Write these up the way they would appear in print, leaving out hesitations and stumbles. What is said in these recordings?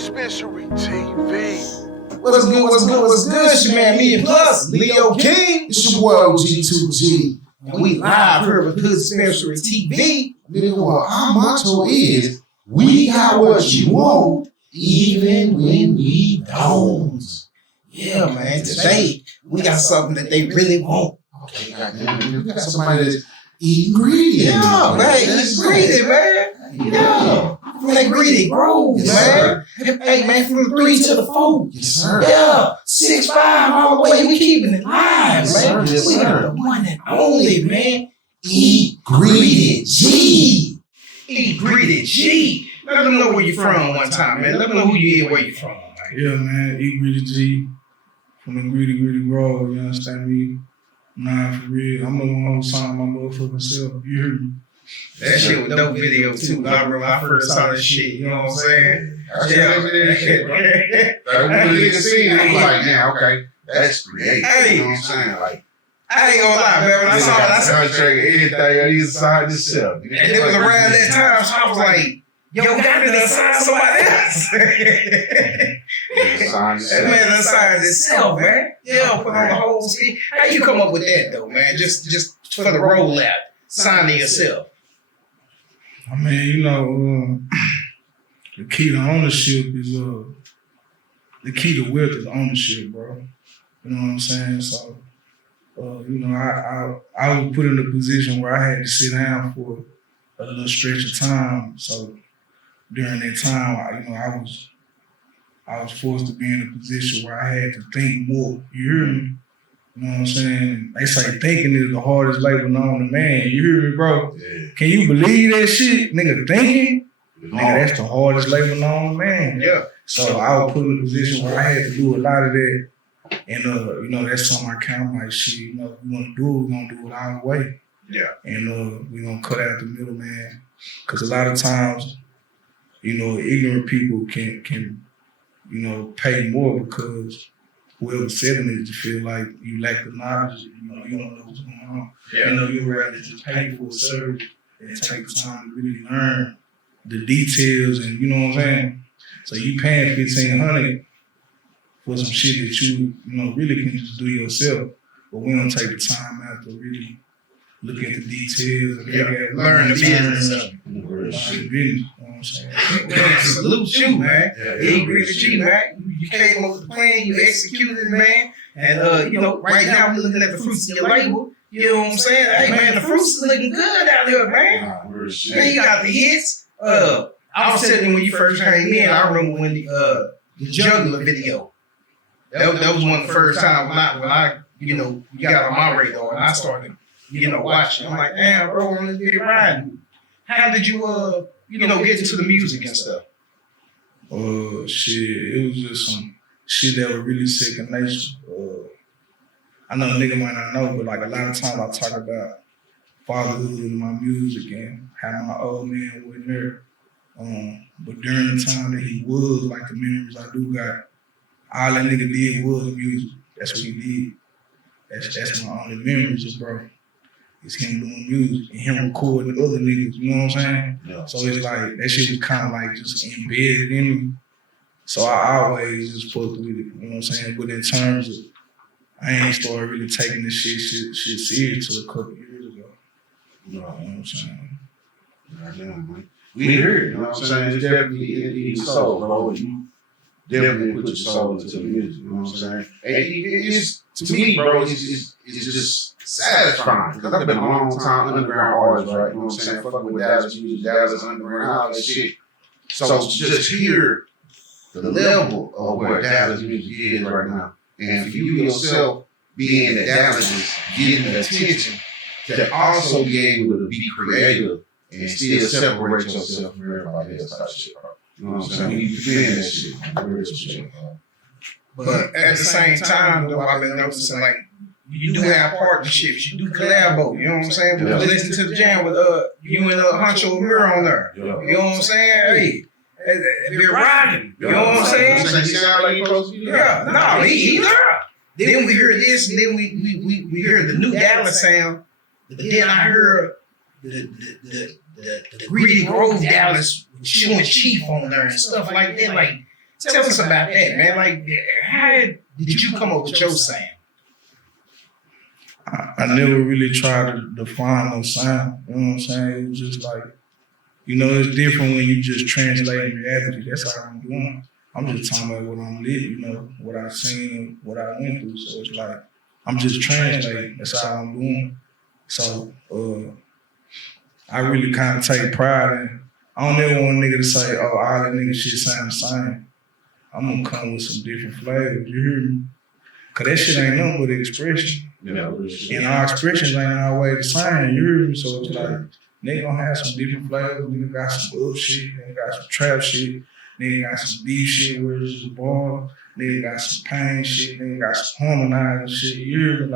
Dispensary TV. What's good? It's your man, Me and Plus, Leo King. It's your boy OG2G. And we live here with Hood Dispensary TV. Nigga, well, our motto is, we got what you want, even when we don't. Yeah, man. Today, we got something that they really want. Okay, goddamn, we got somebody that's eating greedy. Yeah, man. Eat greedy, man. Yeah. From that greedy groove, man. Hey, man, from the 3 to the 4. Yes, sir. Yeah. 6, 5, all the way. We keeping it live, Yes, man. sir. Yes, We got sir. the one and only, man. Eat greedy G. Eat greedy G. Let them know where you from one time, man. Let them know who you is, where you from, man. Yeah, man, eat greedy G from the greedy grove, you understand me? Nah, for real. I'm the one who signed my motherfucking self. You heard me? That shit was dope video too. I remember when I first saw that shit, you know what I'm saying? Yeah. Like, when the nigga seen it, I'm like, yeah, okay, that's creative. Hey. You know what I'm saying? Like, I ain't gonna lie, man. When I saw it, I said, soundtrack, anything, I used to sign himself. and it was around that time, so I was like, yo, got to sign somebody else. That man done signed himself, man. Yeah, put on the whole scheme. How you come up with that though, man? Just for the rollout, signing yourself. I mean, you know, the key to ownership is, the key to wealth is ownership, bro. You know what I'm saying? So, you know, I was put in a position where I had to sit down for a little stretch of time. So during that time, I was forced to be in a position where I had to think more. You hear me? You know what I'm saying? They say thinking is the hardest labor known to man. You hear me, bro? Yeah. Can you believe that shit? Nigga, thinking? Nigga, that's the hardest labor known to man. Yeah. So I was put in a position where I had to do a lot of that. And, you know, that's something I count like, shit, you know, if we want to do it, we're going to do it our way. Yeah. And we're going to cut out the middleman. Because a lot of times, you know, ignorant people can you know, pay more because whoever's selling it, you feel like you lack the knowledge, you know, you don't know what's going on. Yeah. You know, you'd rather just pay for a service and take the time to really learn the details and, you know what I'm saying? So you paying $1,500 for some shit that you know, really can just do yourself, but we don't take the time out to really look at the details and Learn the business of it. Learn the business, you know what I'm saying? Man, salute you, man. Yeah, You agree with you, man. You came up with the plan, you executed it, man. And you know, right now we're looking at the fruits of your label. You know what I'm saying? Hey man, the fruits is looking good out here, man. Man, you got the hits. I was telling you when you first came in, I remember when the juggler video. That was one of the first times when I you know, you got on my radar and I started, you know, watching. I'm like, damn, bro, I'm gonna get riding. How did you you know, get into the music and stuff? Shit, it was just some shit that was really second nature. I know a nigga might not know, but like a lot of times I talk about fatherhood in my music and how my old man wasn't there. But during the time that he was, like the memories I do got, all that nigga did was music. That's what he did. That's my only memories, bro. It's him doing music and him recording other niggas, you know what I'm saying? Yeah. So it's like, that shit was kind of like just embedded in me. So I always just fucked with it, you know what I'm saying? But in terms of, I ain't started really taking this shit serious till a couple years ago. You know what I'm saying? We heard it, you know what I'm saying? It's definitely in your soul, bro. You definitely put your soul into the music, you know what I'm saying? And it's, to me, bro, it's just satisfying. Because I've been a long time underground artist, right? You know what I'm saying? Fucking with Dallas music, Dallas underground, all that shit. So to just hear the level of where Dallas music is right now, and for you yourself being that Dallas is getting attention, to also be able to be creative and still separate yourself from everybody else type shit, bro. You know what I'm saying? You feel that shit, real shit, bro. But at the same time, though, I've been noticing like you do have partnerships, you do collabo. You know what I'm saying? Yeah. We listen to the jam with you and Honcho Amir on there. Yeah. You know what I'm saying? Hey, they're rocking. You know what I'm saying? You sound like you supposed to be there. Yeah, no, he there. Then we hear this, and then we hear the new Dallas sound. But then I heard the Greedy Grove Dallas with you and Chief on there and stuff like that. Like Tell us about that, man. Like, how did you come up with your sound? I never really tried to define no sound. You know what I'm saying? It was just like, you know, it's different when you just translate reality. That's how I'm doing. I'm just talking about what I'm lit, you know, what I've seen and what I went through. So it's like, I'm just translating. That's how I'm doing. So I really kind of take pride in. I don't ever want a nigga to say, oh, all that nigga shit sound the same. I'm gonna come with some different flavors. You hear me? Cause that shit ain't nothing but expression. And our expressions ain't always the same. You hear me? So it's like, nigga gonna have some different flavors. Nigga got some up shit. Nigga got some trap shit. Nigga got some deep shit where it's just bar. Nigga got some pain shit. Nigga got some harmonizing shit. You hear me?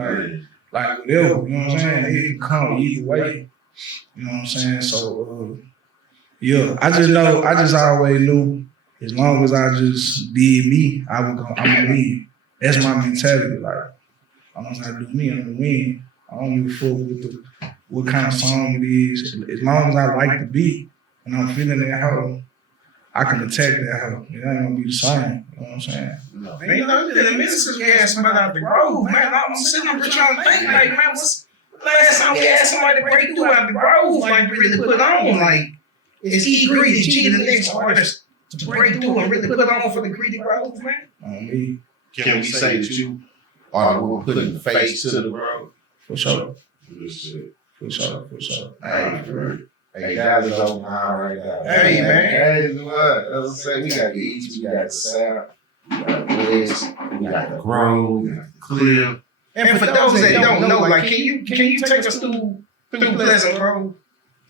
Like whatever. You know what I'm saying? It can come either way. You know what I'm saying? So yeah, I just always knew as long as I just did me, I'm gonna win. That's my mentality. Like, as long as I do me, I'm gonna win. I don't give a fuck with what kind of song it is. As long as I like the beat and I'm feeling that hoe, I can attack that hoe. It ain't gonna be the same. You know what I'm saying? Man, you know, the missus we had somebody out the Grove, man. I'm sitting up here trying to think, like, man, what's the last time we had somebody break through out the Grove, like, really put on? Like, is he Greedy G the next artist to break through and really put on for the Greedy Grove, man? Me. Can we say that you are the one putting the face to the Grove? For sure. For sure. Hey, guys, is over now right now. Hey, man. Hey, what? As I say, we got the East, we got the South, we got the West, we got the Grove, we got the Clear. And for those that don't know, like, can you take us through Pleasant Grove?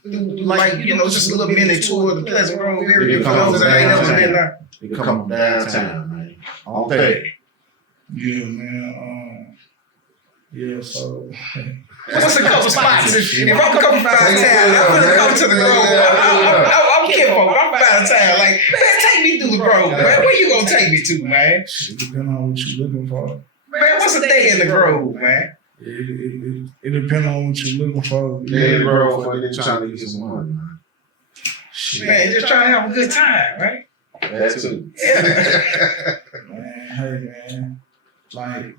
Like, you know, just a little mini tour of the Pleasant Grove area for those that ain't never been there. They come downtown, man. On pay. Yeah, man. Yeah, so. What's a couple spots? If I'm coming out of town, I'm gonna come to the Grove. I'm kinfolk. I'm out of town. Like, man, take me through the Grove, man. Where you gonna take me to, man? It depends on what you're looking for. Man, what's a day in the Grove, man? It depends on what you're looking for. Yeah, the Grove, for they trying to get some money, man. Shit. Man, just trying to have a good time, right? That too. Yeah. Man, hey, man. Like,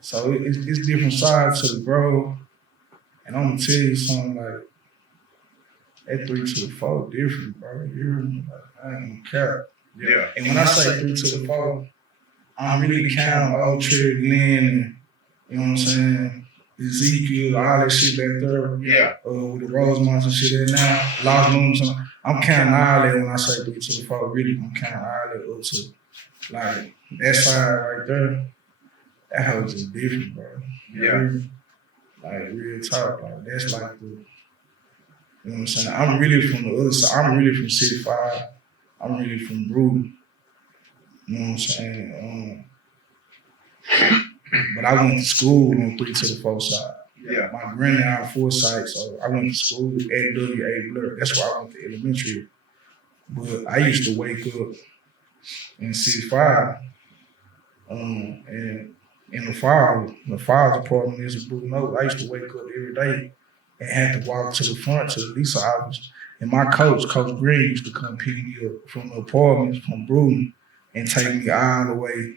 so it's different sides to the Grove. And I'm gonna tell you something, like, that 3 to the 4 different, bro. You hear me? Like, I ain't gonna care. Yeah. And when I say 3 to the 4, I'm really counting Old Trick, Glenn, and, you know what I'm saying, Ezekiel, all that shit back there. Yeah. With the Rosemonts and shit there now, Lost Looms. I'm counting all that when I say 3 to the 4. Really, I'm counting all that up to, like, that side right there. That hoe just different, bro. Yeah. Like, real talk. Like, that's like the, you know what I'm saying? I'm really from the other side. I'm really from City 5. I'm really from Brewton. You know what I'm saying? But I went to school on 3 to the 4 side. Yeah. My granny out Foresight, so I went to school at W.A. Blur. That's where I went to elementary. But I used to wake up in City 5, and in the files department is a blue note. I used to wake up every day and have to walk to the front to the Lisa office. And my coach, Coach Green, used to come pick me up from the apartments from Brewton and take me all the way, you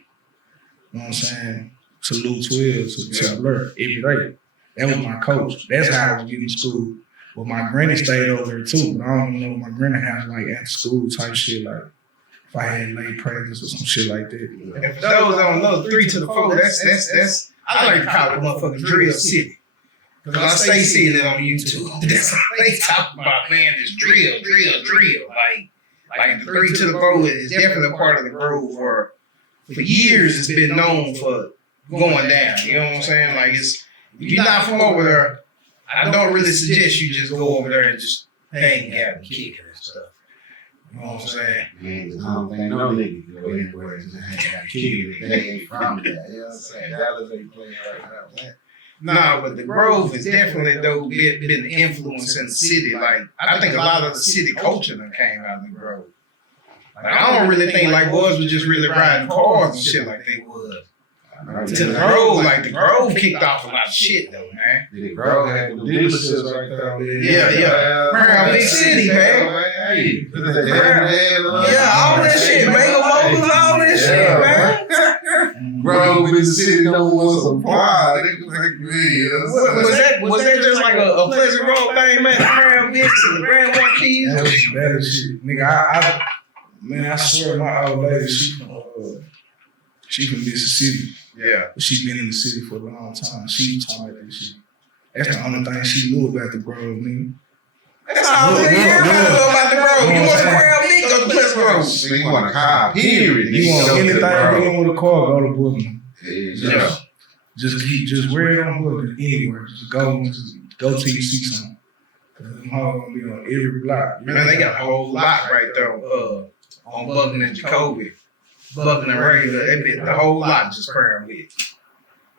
know what I'm saying, to Lou 12, to Blur every day. That was my coach. That's how I was getting to school. But my granny stayed over there too. But I don't even know what my granny house like after school type shit, like if I had late practice or some shit like that. And for those that don't know, 3 to the 4, that's I like to call it motherfucking Drill City. Because I stay seeing it on YouTube. That's all they talk about, man, is drill. Like the 3 to the 4 is definitely a part of the Grove for years it's been known for going down. You know what I'm saying? Like, it's, if you're not from over there, I don't really suggest you just go over there and just hang out and kick it and stuff. You know what I'm saying? Man, I don't think no nigga can go anywhere and just hang out, kick it. They ain't from that. You know what I'm saying? Dallas ain't playing right now, man. No, but the Grove is definitely though been an influence in the city. Like, I think a lot of the city culture that came out of the Grove. Like, I don't really think like boys was just really riding cars and shit like they was. To the Grove, like the Grove kicked off a lot of shit though, man. The Grove had the dealerships right there. Yeah. Big City, man. Hey. Yeah, all that shit, Mega Motors Grove was all that shit, man. Grove in the city don't want some pride. They was like, Was that just like a Pleasant Grove thing, man? Grand Vista, Grand Marquis. That was bad shit, nigga. I swear, my old lady, she from Mississippi. Yeah. But she been in the city for a long time. She taught me that shit. That's the only thing she knew about the Grove, nigga. That's all they hear about the Grove. You want the Grand Vista, go to Pleasant Grove. you want a car, period. You want anything dealing with a car, go to Brooklyn. Yeah. Just wear it on Brooklyn anywhere. Just go till you see something. Cause them hoes gonna be on every block. Man, they got a whole lot right there on Buckley and Jacoby. Buckley and regular, they been the whole lot just crammed with.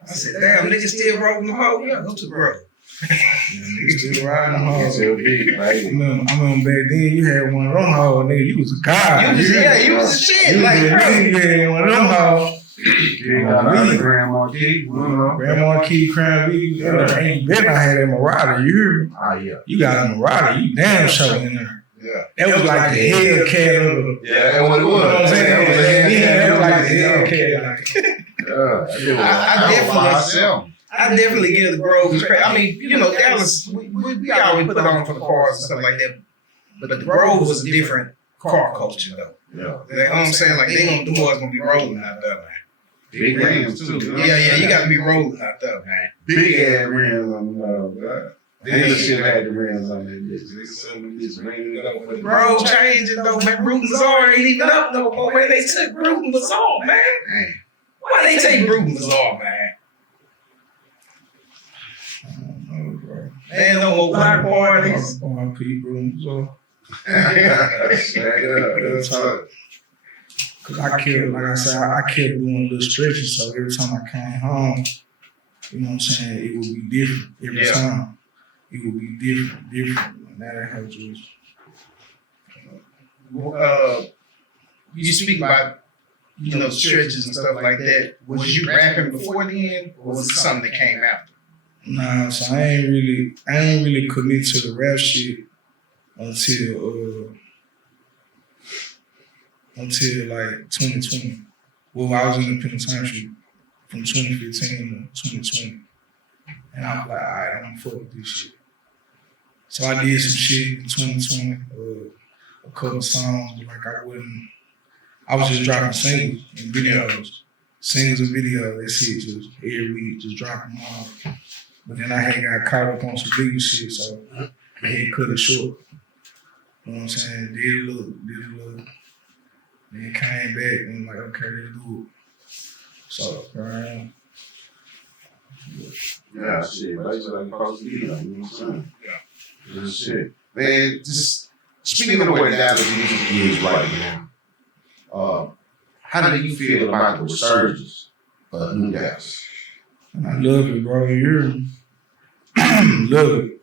I said, damn, niggas still rolling the hoe? Yeah, go to the Grove. Niggas still riding the hoes. So big, right? I remember back then you had one of them hoes, nigga. You was a god. You was a shit. Like, bro. You had one of them hoes. Grandma Key, Crown B, ain't better not have that Marauder. You hear me? Oh, yeah. You got a Marauder. You damn sure in there. Yeah. That was like the Hellcat of the. Yeah, that's what it was. You know what I'm saying? That was like the Hellcat. I definitely give the Grove credit. I mean, you know, Dallas, we always put it on for the cars and stuff like that. But the Grove was a different car culture, though. Yeah. You know what I'm saying? Like, them boys gonna be rolling out there, man. Big rims, too. Yeah, you gotta be rolling out there, man. Big ass rims on the They should have had the rims on that bitch. They said we just ring it up with the Grove changing, though, man. Bruton Bazaar ain't even up no more, man. They took Bruton Bazaar, man. Dang. Why they take Bruton Bazaar, man? I don't know, bro. Man, no more block parties. R.I.P. Bruton, so. Straight up. That's tough. Cause I kept, like I said, I kept doing little stretches, so every time I came home, you know what I'm saying, it would be different every time. It would be different. And that how just. You speak about, you know, stretches and stuff like that. Was you rapping before then, or was it something that came after? Nah, so I ain't really commit to the rap shit until like 2020. Well, I was in the penitentiary from 2015 to 2020. And I was like, all right, I'm gonna fuck with this shit. So I did some shit in 2020, a couple songs, but like I was just dropping singles and videos. Singles and videos, that's it, just every week, just dropping them off. But then I had got caught up on some bigger shit, so I had to cut it short. You know what I'm saying? Did a little. Then came back and like, okay, let's do it. So, Yeah, shit. But that's what I'm supposed to be, like, you know what I'm saying? Yeah. Just shit. Man, just speaking of where Dallas music is right now, how do you feel about the resurgence of New Dallas? I love it, bro. You hear me? Love it.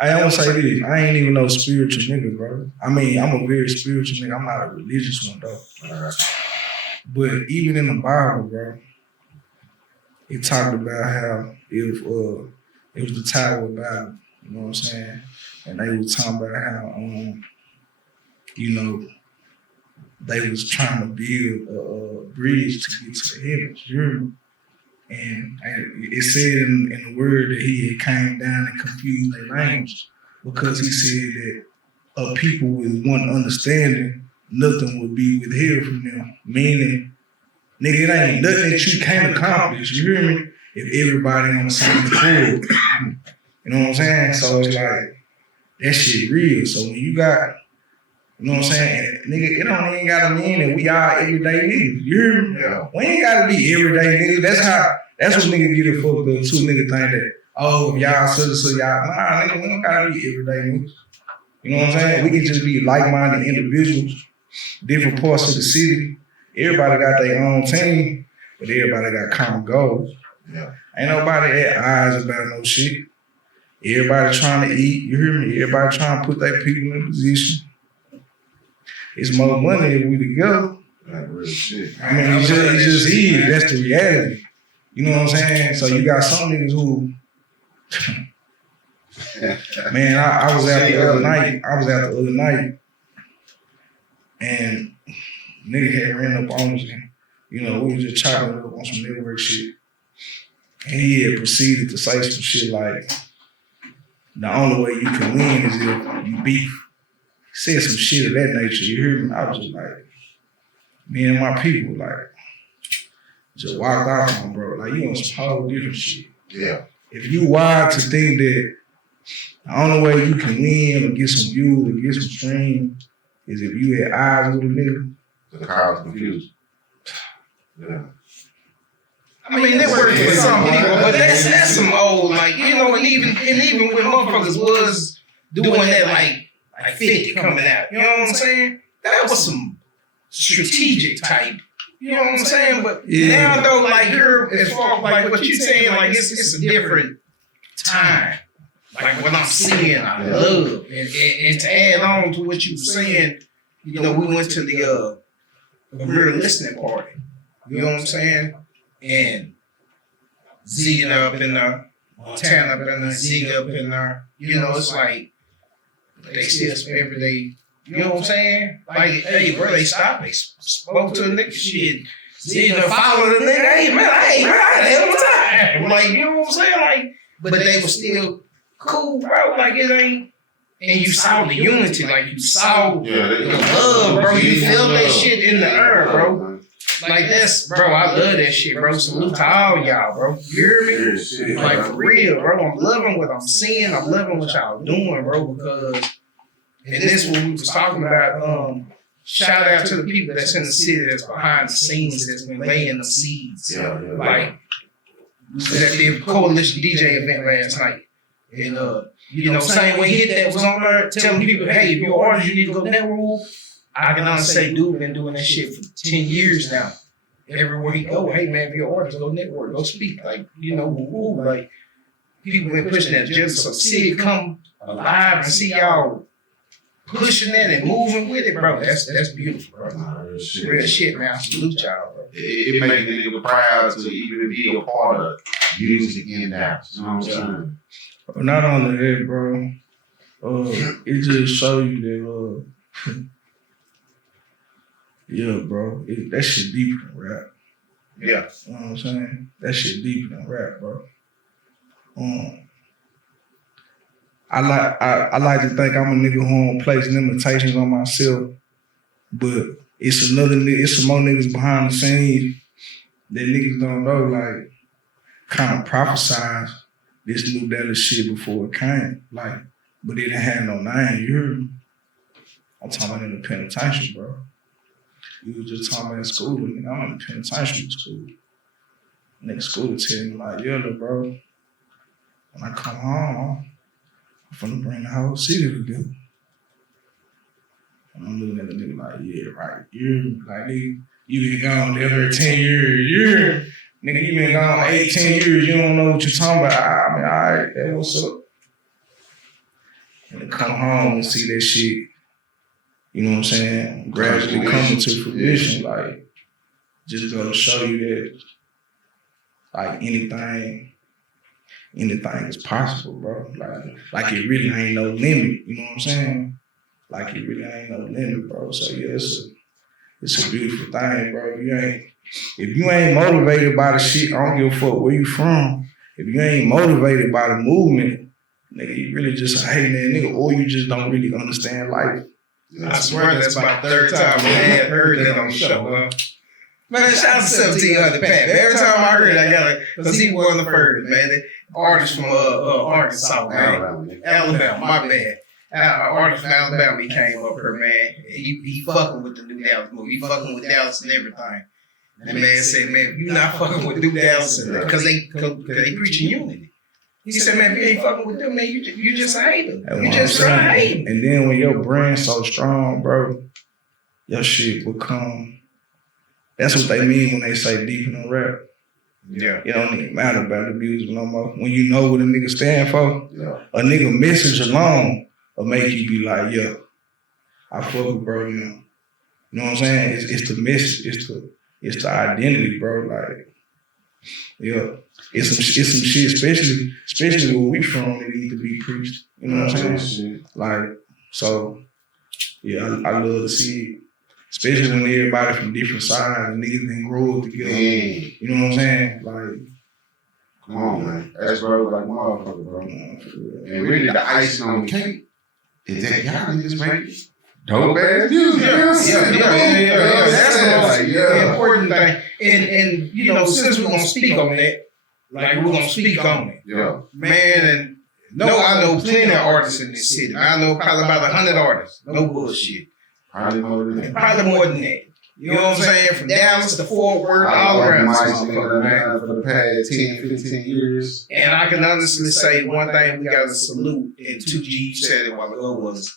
I don't say this. I ain't even no spiritual nigga, bro. I mean, I'm a very spiritual nigga. I'm not a religious one, though. But even in the Bible, bro, it talked about how it was the Tower of Babel, you know what I'm saying? And they was talking about how, you know, they was trying to build a bridge to get to the heavens, you hear me? And it said in the word that he had came down and confused their language because he said that a people with one understanding, nothing would be withheld from them. Meaning, nigga, it ain't nothing that you can't accomplish, you hear me? If everybody on the same accord. You know what I'm saying? So it's like, that shit real. So when you got, you know what I'm saying? And, nigga, it don't even gotta mean that we are everyday niggas. You hear me? Yeah. We ain't gotta be everyday niggas. That's what niggas get it fucked up too. Niggas think that, oh, y'all so y'all. Nah, nigga, we don't gotta be everyday niggas. You know what I'm saying? We can just be like-minded individuals, different parts of the city. Everybody got their own team, but everybody got common goals. Yeah. Ain't nobody at odds about no shit. Everybody trying to eat, you hear me? Everybody trying to put their people in position. It's more money if we together. Like real shit. I mean, it just is. That's the reality. You know what I'm saying? So you got some niggas who, man, I was out the other night, and nigga had ran up on us and, you know, we was just chopping up on some network shit. And he had proceeded to say some shit like, the only way you can win is if you beef. He said some shit of that nature, you hear me? I was just like, me and my people, like, just walked out on, bro. Like, you on some whole different shit. Yeah. If you wired to think that the only way you can win or get some views or get some stream is if you had eyes with a nigga. The crowd's confused. Yeah. I mean, that works for some people, but that's some old, like, you know, and even when motherfuckers was doing that, like 50 coming out, you know what I'm saying? That was some strategic type, you know what I'm saying? But now though, like, you're, as far as like what you're saying, like, it's a different time. Like what I'm seeing, I love. And to add on to what you were saying, you know, we went to the mirror listening party. You know what I'm saying? And Z up in there, Montana up in there, Z up in there. You know, it's like they still spend every day. You know what I'm saying? Like, hey, bro, they stopped, they spoke to a nigga, shit. Z followed the nigga, hey, man, I had a hell of a time. Like, you know what I'm saying? Like, but they were still cool, bro. Like, it ain't. And you saw the unity, like you saw the love, bro. You feel that shit in the air, bro. Like that's, bro, I love that shit, bro. Salute to all y'all, bro. You hear me? Like for real, bro. I'm loving what I'm seeing. I'm loving what y'all doing, bro, because, and this what we was talking about, shout out to the people that's in the city that's behind the scenes that's been laying the seeds. Like, we was at the Coalition DJ event last night. And, you know, same way hit that was on there telling people, hey, if you're an artist, you need to go network. I can honestly say, dude, been doing that shit for 10 years now. Everywhere he go, hey man, if you're an artist, go network, go speak. Like, you know, like people been pushing that just so see it come alive and see y'all pushing that and moving with it, bro. That's beautiful, bro. Real shit, man. I salute y'all, bro. It makes me proud to even be a part of music in that. You know what I'm saying? Not only that, bro. It just show you that yeah, bro. That shit deeper than rap. Yeah. You know what I'm saying? That shit deeper than rap, bro. I like to think I'm a nigga who don't place limitations on myself, but it's some more niggas behind the scenes that niggas don't know, like, kind of prophesize this New Dallas shit before it came. Like, but it didn't have no name, you heard me? I'm talking about in the penitentiary, bro. You was just talking about in school, nigga. I'm in the penitentiary school. Nigga school tell me like, yeah, look, bro, when I come home, I'm finna bring the whole city together. And I'm looking at the nigga like, yeah, right. You been gone there 10 years. Nigga, you been gone 18 years. You don't know what you're talking about. I mean, all right, hey, what's up? And to come home and see that shit, you know what I'm saying, gradually coming to fruition, like, just go to show you that, like, anything is possible, bro. Like it really ain't no limit, you know what I'm saying? Like it really ain't no limit, bro. So yeah, it's a beautiful thing, bro. If you ain't motivated by the shit, I don't give a fuck where you from. If you ain't motivated by the movement, nigga, you really just a hating that nigga, or you just don't really understand life. I swear that's about the third time I had heard that on the show, huh? Man, shout out to 1700 Pat. Every time I heard it, I got it, because he was the first, man. The artist from Arkansas, man. Alabama, my bad. Artist from Alabama, he came up here, man. He fucking with the New Dallas movie. He fucking with Dallas and everything. And the man said, man, you not fucking with New Dallas because they preaching unity. He said, man, if you ain't fucking with them, man, you just a hater. You just try to hate. And then when your brand's so strong, bro, your shit will come. That's what they mean when they say deep in the rap. Yeah. It don't even matter about the music no more. When you know what a nigga stand for, a nigga message alone will make you be like, yeah, I fuck with bro now. You know what I'm saying? It's the message, it's the identity, bro. Like, yeah. It's some shit, especially where we from, that need to be preached. You know what I'm saying? Like, so, yeah, I love to see Especially when everybody from different sides and niggas didn't grow up together. Man, You know what I'm saying? Like, come on, man. That's bro like motherfucker, bro. And really, the icing on the cake is that y'all niggas make dope ass music. Yeah. That's the most Yeah. important thing. And you know, since we're gonna speak on that, like we're gonna speak on it, Yeah. man. And I know plenty of artists in this city. I know probably about 100 artists. No bullshit. Probably more than that. Probably more than that. You know what I'm saying? From Dallas to Fort Worth, all around this motherfucker, man. For the past 10, 15 years. And I can honestly say one thing we got to salute, and 2G, you said it a while ago, was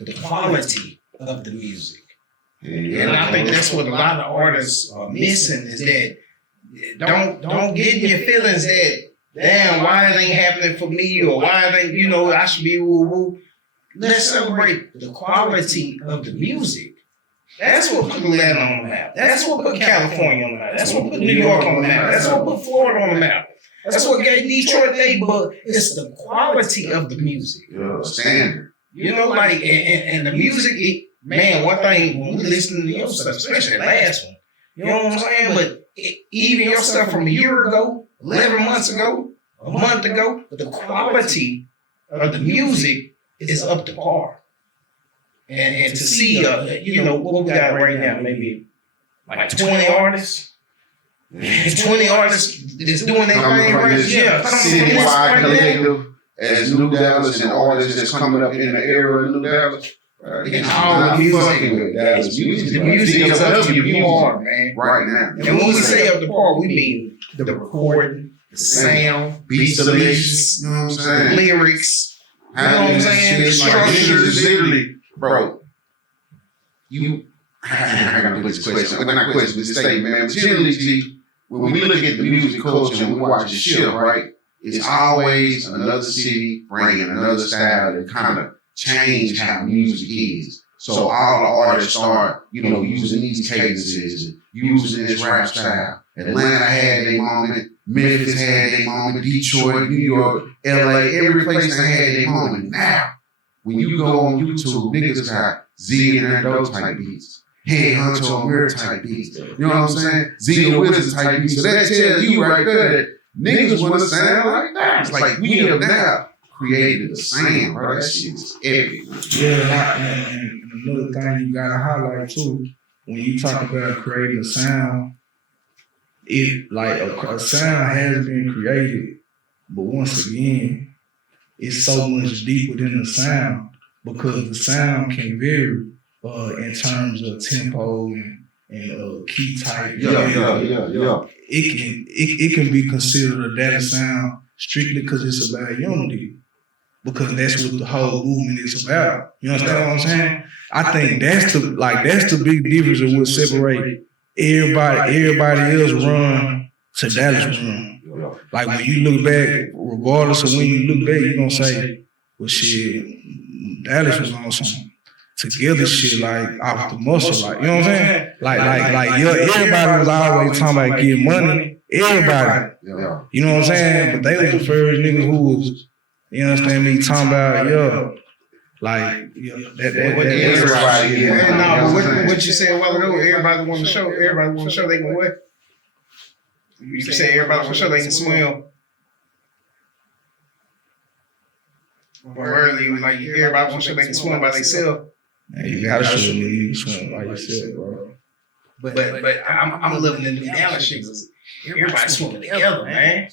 the quality of the music. And I think that's what a lot of artists are missing, is that don't get in your feelings that, damn, why it ain't happening for me, or why it ain't, you know, I should be woo-woo. Let's celebrate the quality of the music. That's what put Atlanta on the map. That's what put California on the map. That's what put New York on the map. That's what put Florida on the map. That's what gave Detroit their book. It's the quality of the music. Yeah, standard. You know, like, and the music, man, one thing, when we listen to your stuff, especially the last one, you know what I'm saying? But even your stuff from a year ago, 11 months ago, a month ago, the quality of the music is up to par. And to see, you know, what we got right now, maybe like 20 artists. 20 artists that's doing their thing right. Yeah, citywide collective as New Dallas and artists that's coming up in the era of New Dallas. It's all music. Dallas music. The music is up to par, man. Right now. And when we say up to par, we mean the recording, the sound, beat the selection, you know what I'm the saying? lyrics. You know what I'm saying? The structures, literally, bro. I gotta put this question, but not question, this statement, man. But generally, G, when we look at the music culture and we watch the shift, right? It's always another city bringing another style that kind of change how music is. So all the artists start, you know, using these cadences and using this rap style. Atlanta had their moment, Memphis had their moment, Detroit, New York, LA, every place that had their moment. Now, when you go on YouTube, niggas got Z and those type beats, Head Hunter Mirror type beats. You know what I'm saying? Z and Wizard type beats. So that tells you right there that niggas want to sound like that. It's like we have now created a sound, bro. That shit's epic. Yeah, and another thing you gotta highlight too, when you talk about creating a sound, it like a sound has been created, but once again, it's so much deeper than the sound, because the sound can vary in terms of tempo and key type. Yeah. It can be considered a data sound strictly because it's about unity. Because that's what the whole movement is about. You understand what I'm saying? I think that's the big difference of what separate everybody else run to Dallas run. Like when you look back, regardless of when you look back, you're gonna say, well shit, Dallas was on some together shit, like off the muscle, like, you know what I'm saying? Like everybody was always talking about getting money. Everybody. You know what I'm saying? But they was the first niggas who was, you understand me, talking about, everybody. No, what you said a while ago, everybody want to show they can what? You say everybody want to show they can swim. Or earlier, you was like, everybody want to show they can swim by themselves. Man, you gotta show me you can swim by yourself, bro. But I'm living in New Dallas shit. Everybody swimming together, man.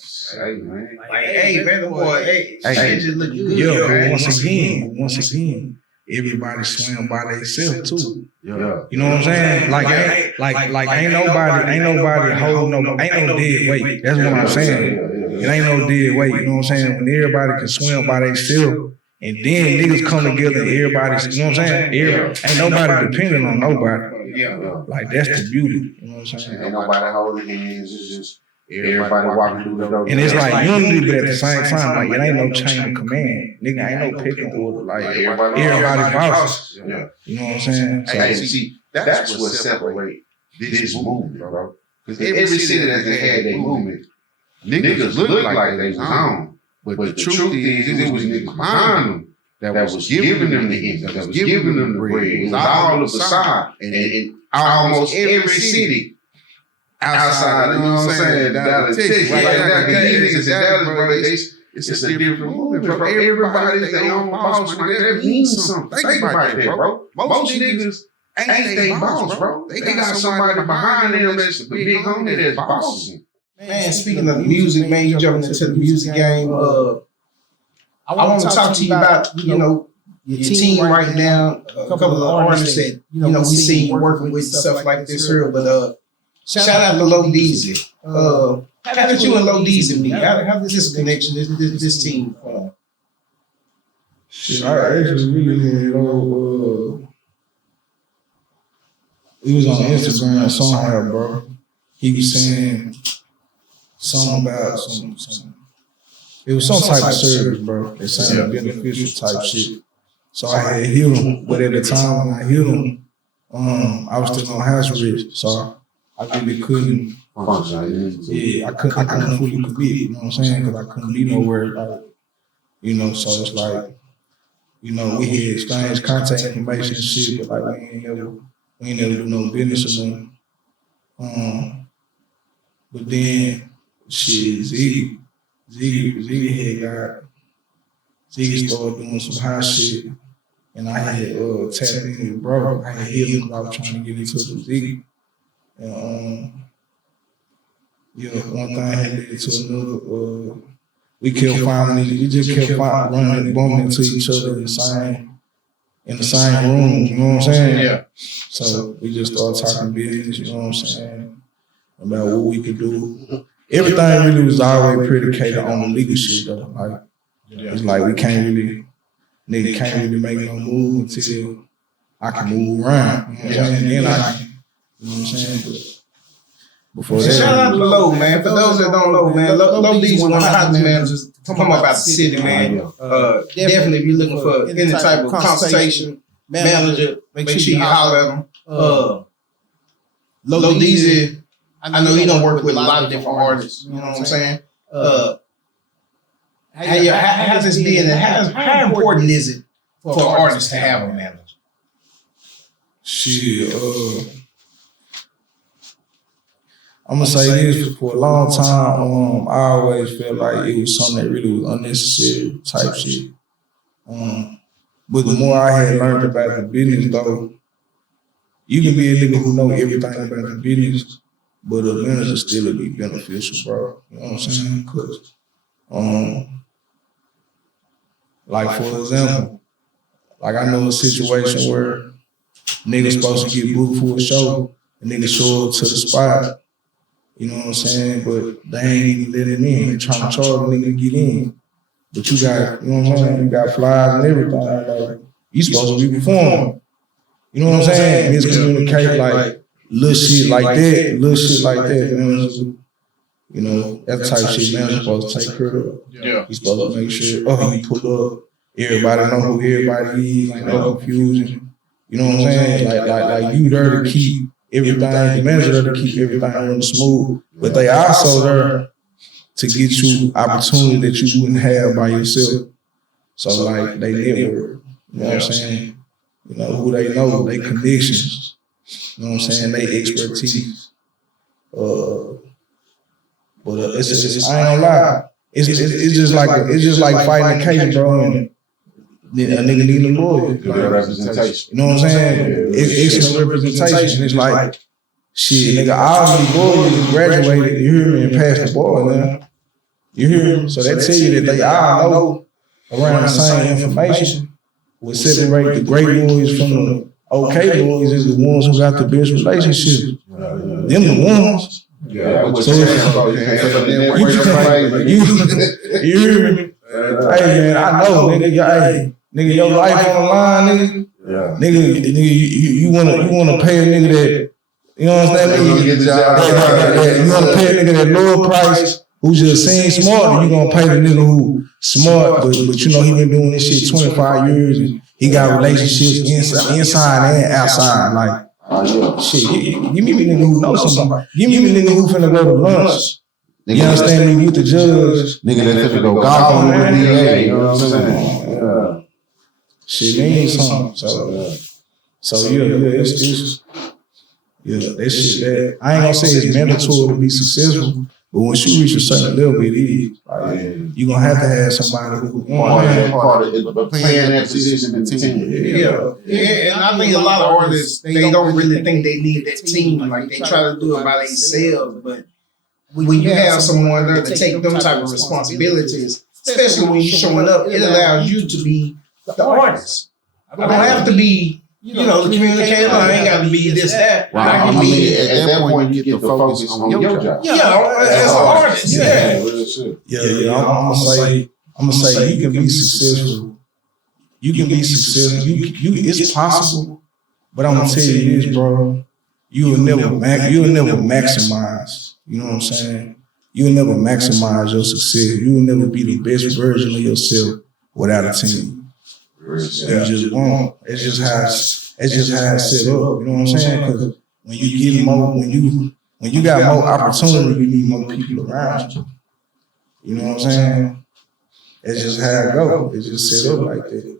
Like, hey, man, boy, hey, shit just looking good. Yeah, but once again, everybody swam by themselves too. Yeah. You know what I'm saying? Like ain't nobody holding no, ain't no dead weight. That's what I'm saying. It ain't no dead weight. You know what I'm saying? When everybody can swim by themselves, and then niggas come together, and everybody's, you know what I'm saying? Ain't nobody depending on nobody. Yeah. Like that's the beauty. You know what I'm saying? Ain't nobody holding hands. It's just everybody walking through the door. And it's like unity, but at the same time, like it ain't no chain of command. Nigga, ain't no picking order. Like everybody boss. Yeah. You know what I'm saying? Hey, see, that's what separates this movement, bro. Because every city that they had their movement, niggas looked like they was on. But the truth is, it was niggas behind them that was giving them the income, that was giving them the bread. It was all of the side. And almost every city outside, you know what I'm saying, Dallas, Texas, right now, these niggas in Dallas, bro, it's a different movement, bro. Everybody's their own boss, man. That means something. Think about that, bro. Most niggas ain't they boss, bro. They got somebody behind them that's a big homie that's bossing. Man, speaking of music, man, you jumping into the music game. I want to talk to you about, you know, your team right now. A couple of artists that, you know, we seen you working with stuff like this here. But shout out to Low Deezy. How did you and Low Deezy meet? How did this connection, this team form? Shit, I actually really, you know, it was on Instagram somehow, bro. He was saying something about some it was some type of service, bro. They saying beneficial type shit. So I had hit him, but at the time when I hit him, I was still on house arrest, so I really couldn't. Yeah, I couldn't fully commit. You know what I'm saying? Because I couldn't be nowhere. Like, you know, so it's like, you know, we had exchanged contact information and shit, but like we ain't never do no business or nothing. But then shit, Ziggy started doing some high shit, and I had tapped in with bro. I had hit him because I was trying to get into the Ziggy, and yeah, one thing had led to another. We just kept running and bumping into each other in the same room. You know what I'm saying? Yeah. So we just started talking business. You know what I'm saying? About what we could do. Everything really was always predicated on the legal shit though. Like, it's like we can't really make no move until I can move around. You know what I'm saying? Then I can, you know what I'm saying? But before that, shout out to Low, man. For those that don't know, man, Low Deezy one of the hottest managers to come up out the city, man. Definitely if you're looking for any type of consultation, manager, make sure you holler at him. Low Deezy, I know he don't work with a lot of different artists. You know what I'm saying? How's this being? How important is it for artists to have a manager? Shit, I'm gonna say this, for a long time, I always felt like it was something that really was unnecessary type shit. But the more I had learned about the business though, you can be a nigga who know everything about the business, but a manager still would be beneficial, bro. You know what I'm saying? Cause, like for example, like I know a situation where niggas supposed to get booked for a show, and niggas show up to the spot. You know what I'm saying? But they ain't even letting him in. They trying to charge a nigga to get in. But you got, you know what I'm saying? You got flyers and everything. Like, you supposed to be performing. You know what I'm saying? Miscommunicate, like, little shit like that. You know, that type of shit, man, supposed to take care of. Yeah. He's supposed to make sure, you pull up. Everybody know who everybody is. Like, no confusion. You know what I'm saying? Like you there to keep everything, the manager there to keep everything running smooth, but they also there to get you opportunity that you wouldn't have by yourself. So like they network, you know what I'm saying? You know who they know, they connections, you know what I'm saying? They expertise. But it's just, I ain't gonna lie, it's just like fighting a case, bro. And a nigga need a lawyer. Representation. You know what I'm saying? It's no representation. It's like, shit, nigga, all these lawyers graduated, you hear me, and passed the bar now. You hear me? So they tell you that they all know around the same information. Will separate the great lawyers from the okay lawyers is the ones who got the best relationship. Them the ones. Yeah, so you hear me? Hey man, I know, nigga. Nigga, your life on the line, nigga. Yeah. Nigga, you wanna pay a nigga that, you know what I'm saying? You wanna pay a nigga that lower price who just seems smart, and you gonna pay the nigga who smart, but you know he been doing this shit 25 years and he got relationships inside and outside. Like, shit, give me the nigga who knows somebody. Give me the nigga who finna go to lunch. You understand me? With the judge. Nigga that finna go golf with the DA, you know what I'm saying? Yeah. shit means something. So yeah, it's that shit that I ain't gonna say it's mandatory to be successful, but once you reach a certain level, it is. Like, you gonna have to have somebody who part of it, playing that position in the team. Yeah, and I think a lot of artists they don't really think they need that team. Like they try to do it by themselves, but when you have someone there to take them type of responsibilities, especially when you're showing up, it allows you to be the artist. I don't have to be, the communicator. I ain't got to be this, that. Right. I can be at that point, you get to focus on your job. Yeah, as an artist. Yeah. I'm gonna say you can be successful. You can be successful. You it's possible, but I'm gonna tell you this, bro. You'll never maximize. You know what I'm saying? You'll never maximize your success. You'll never be the best version of yourself without a team. You just won't. It's just how it's set up. You know what I'm saying? Because when you get more, when you got more opportunity, you need more people around you. You know what I'm saying? It's just how it goes. It's just set up like that.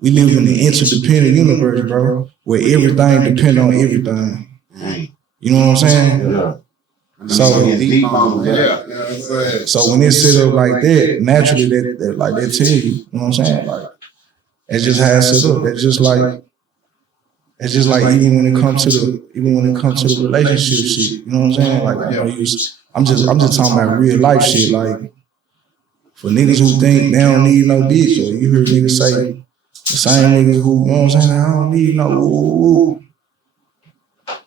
We live in an interdependent universe, bro, where everything depends on everything. You know what I'm saying? Yeah. So when it's set up like that, naturally that like they tell you, you know what I'm saying? Like, it's just how it's set up. It's just like even when it comes to the relationship shit, you know what I'm saying? Like, I'm just talking about real life shit. Like, for niggas who think they don't need no bitch, or you hear niggas say the same niggas who, you know what I'm saying, I don't need no.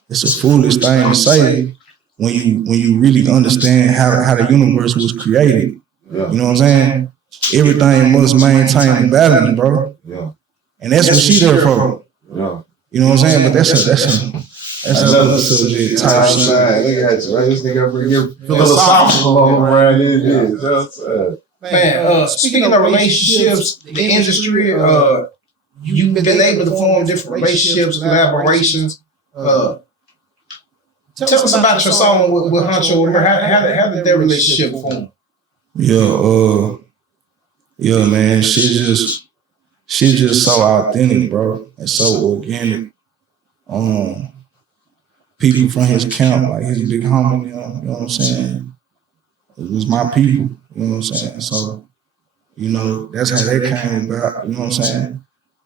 It's a foolish thing to say when you really understand how the universe was created. You know what I'm saying? Everything must maintain a balance, bro. Yeah. And that's what she there for. Yeah. You know what I'm saying? But that's another subject type shit. This nigga bring philosophical around this. Man, speaking of relationships, the industry, you've been able to form different relationships, collaborations. Tell us about your song with Huncho and her. How did their relationship form? Yeah, man. She's just so authentic, bro, and so organic. People from his camp, like his big homie, you know what I'm saying? It was my people, you know what I'm saying? So, that's how that came about, you know what I'm saying?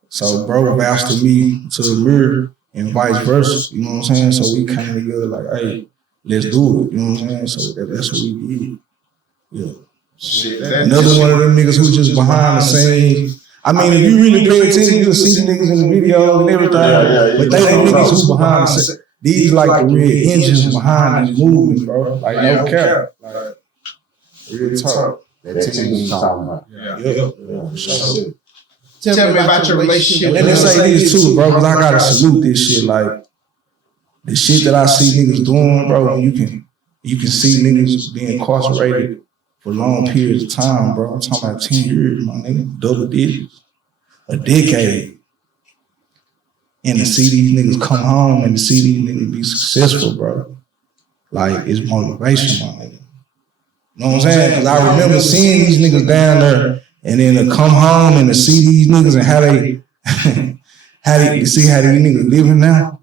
So, bro vouched to me to the mirror and vice versa, you know what I'm saying? So, we came together like, hey, let's do it, you know what I'm saying? So, that's what we did. Yeah. Shit, another one of them niggas who just behind the scenes. I mean, if you really pay attention, you'll see the niggas in the video and everything. But they the niggas who behind the scenes. These like the real engines behind these movements, bro. Like no cap. Like real talk. That team you talking about. Yeah. Tell me about your relationship. Let me say this too, bro, because I gotta salute this shit. Like the shit that I see niggas doing, bro. You can see niggas being incarcerated for long periods of time, bro. I'm talking about 10 years, my nigga. Double digits. A decade. And to see these niggas come home and to see these niggas be successful, bro. Like, it's motivation, my nigga. You know what I'm saying? Because I remember seeing these niggas down there and then to come home and to see these niggas and how they see how these niggas living now.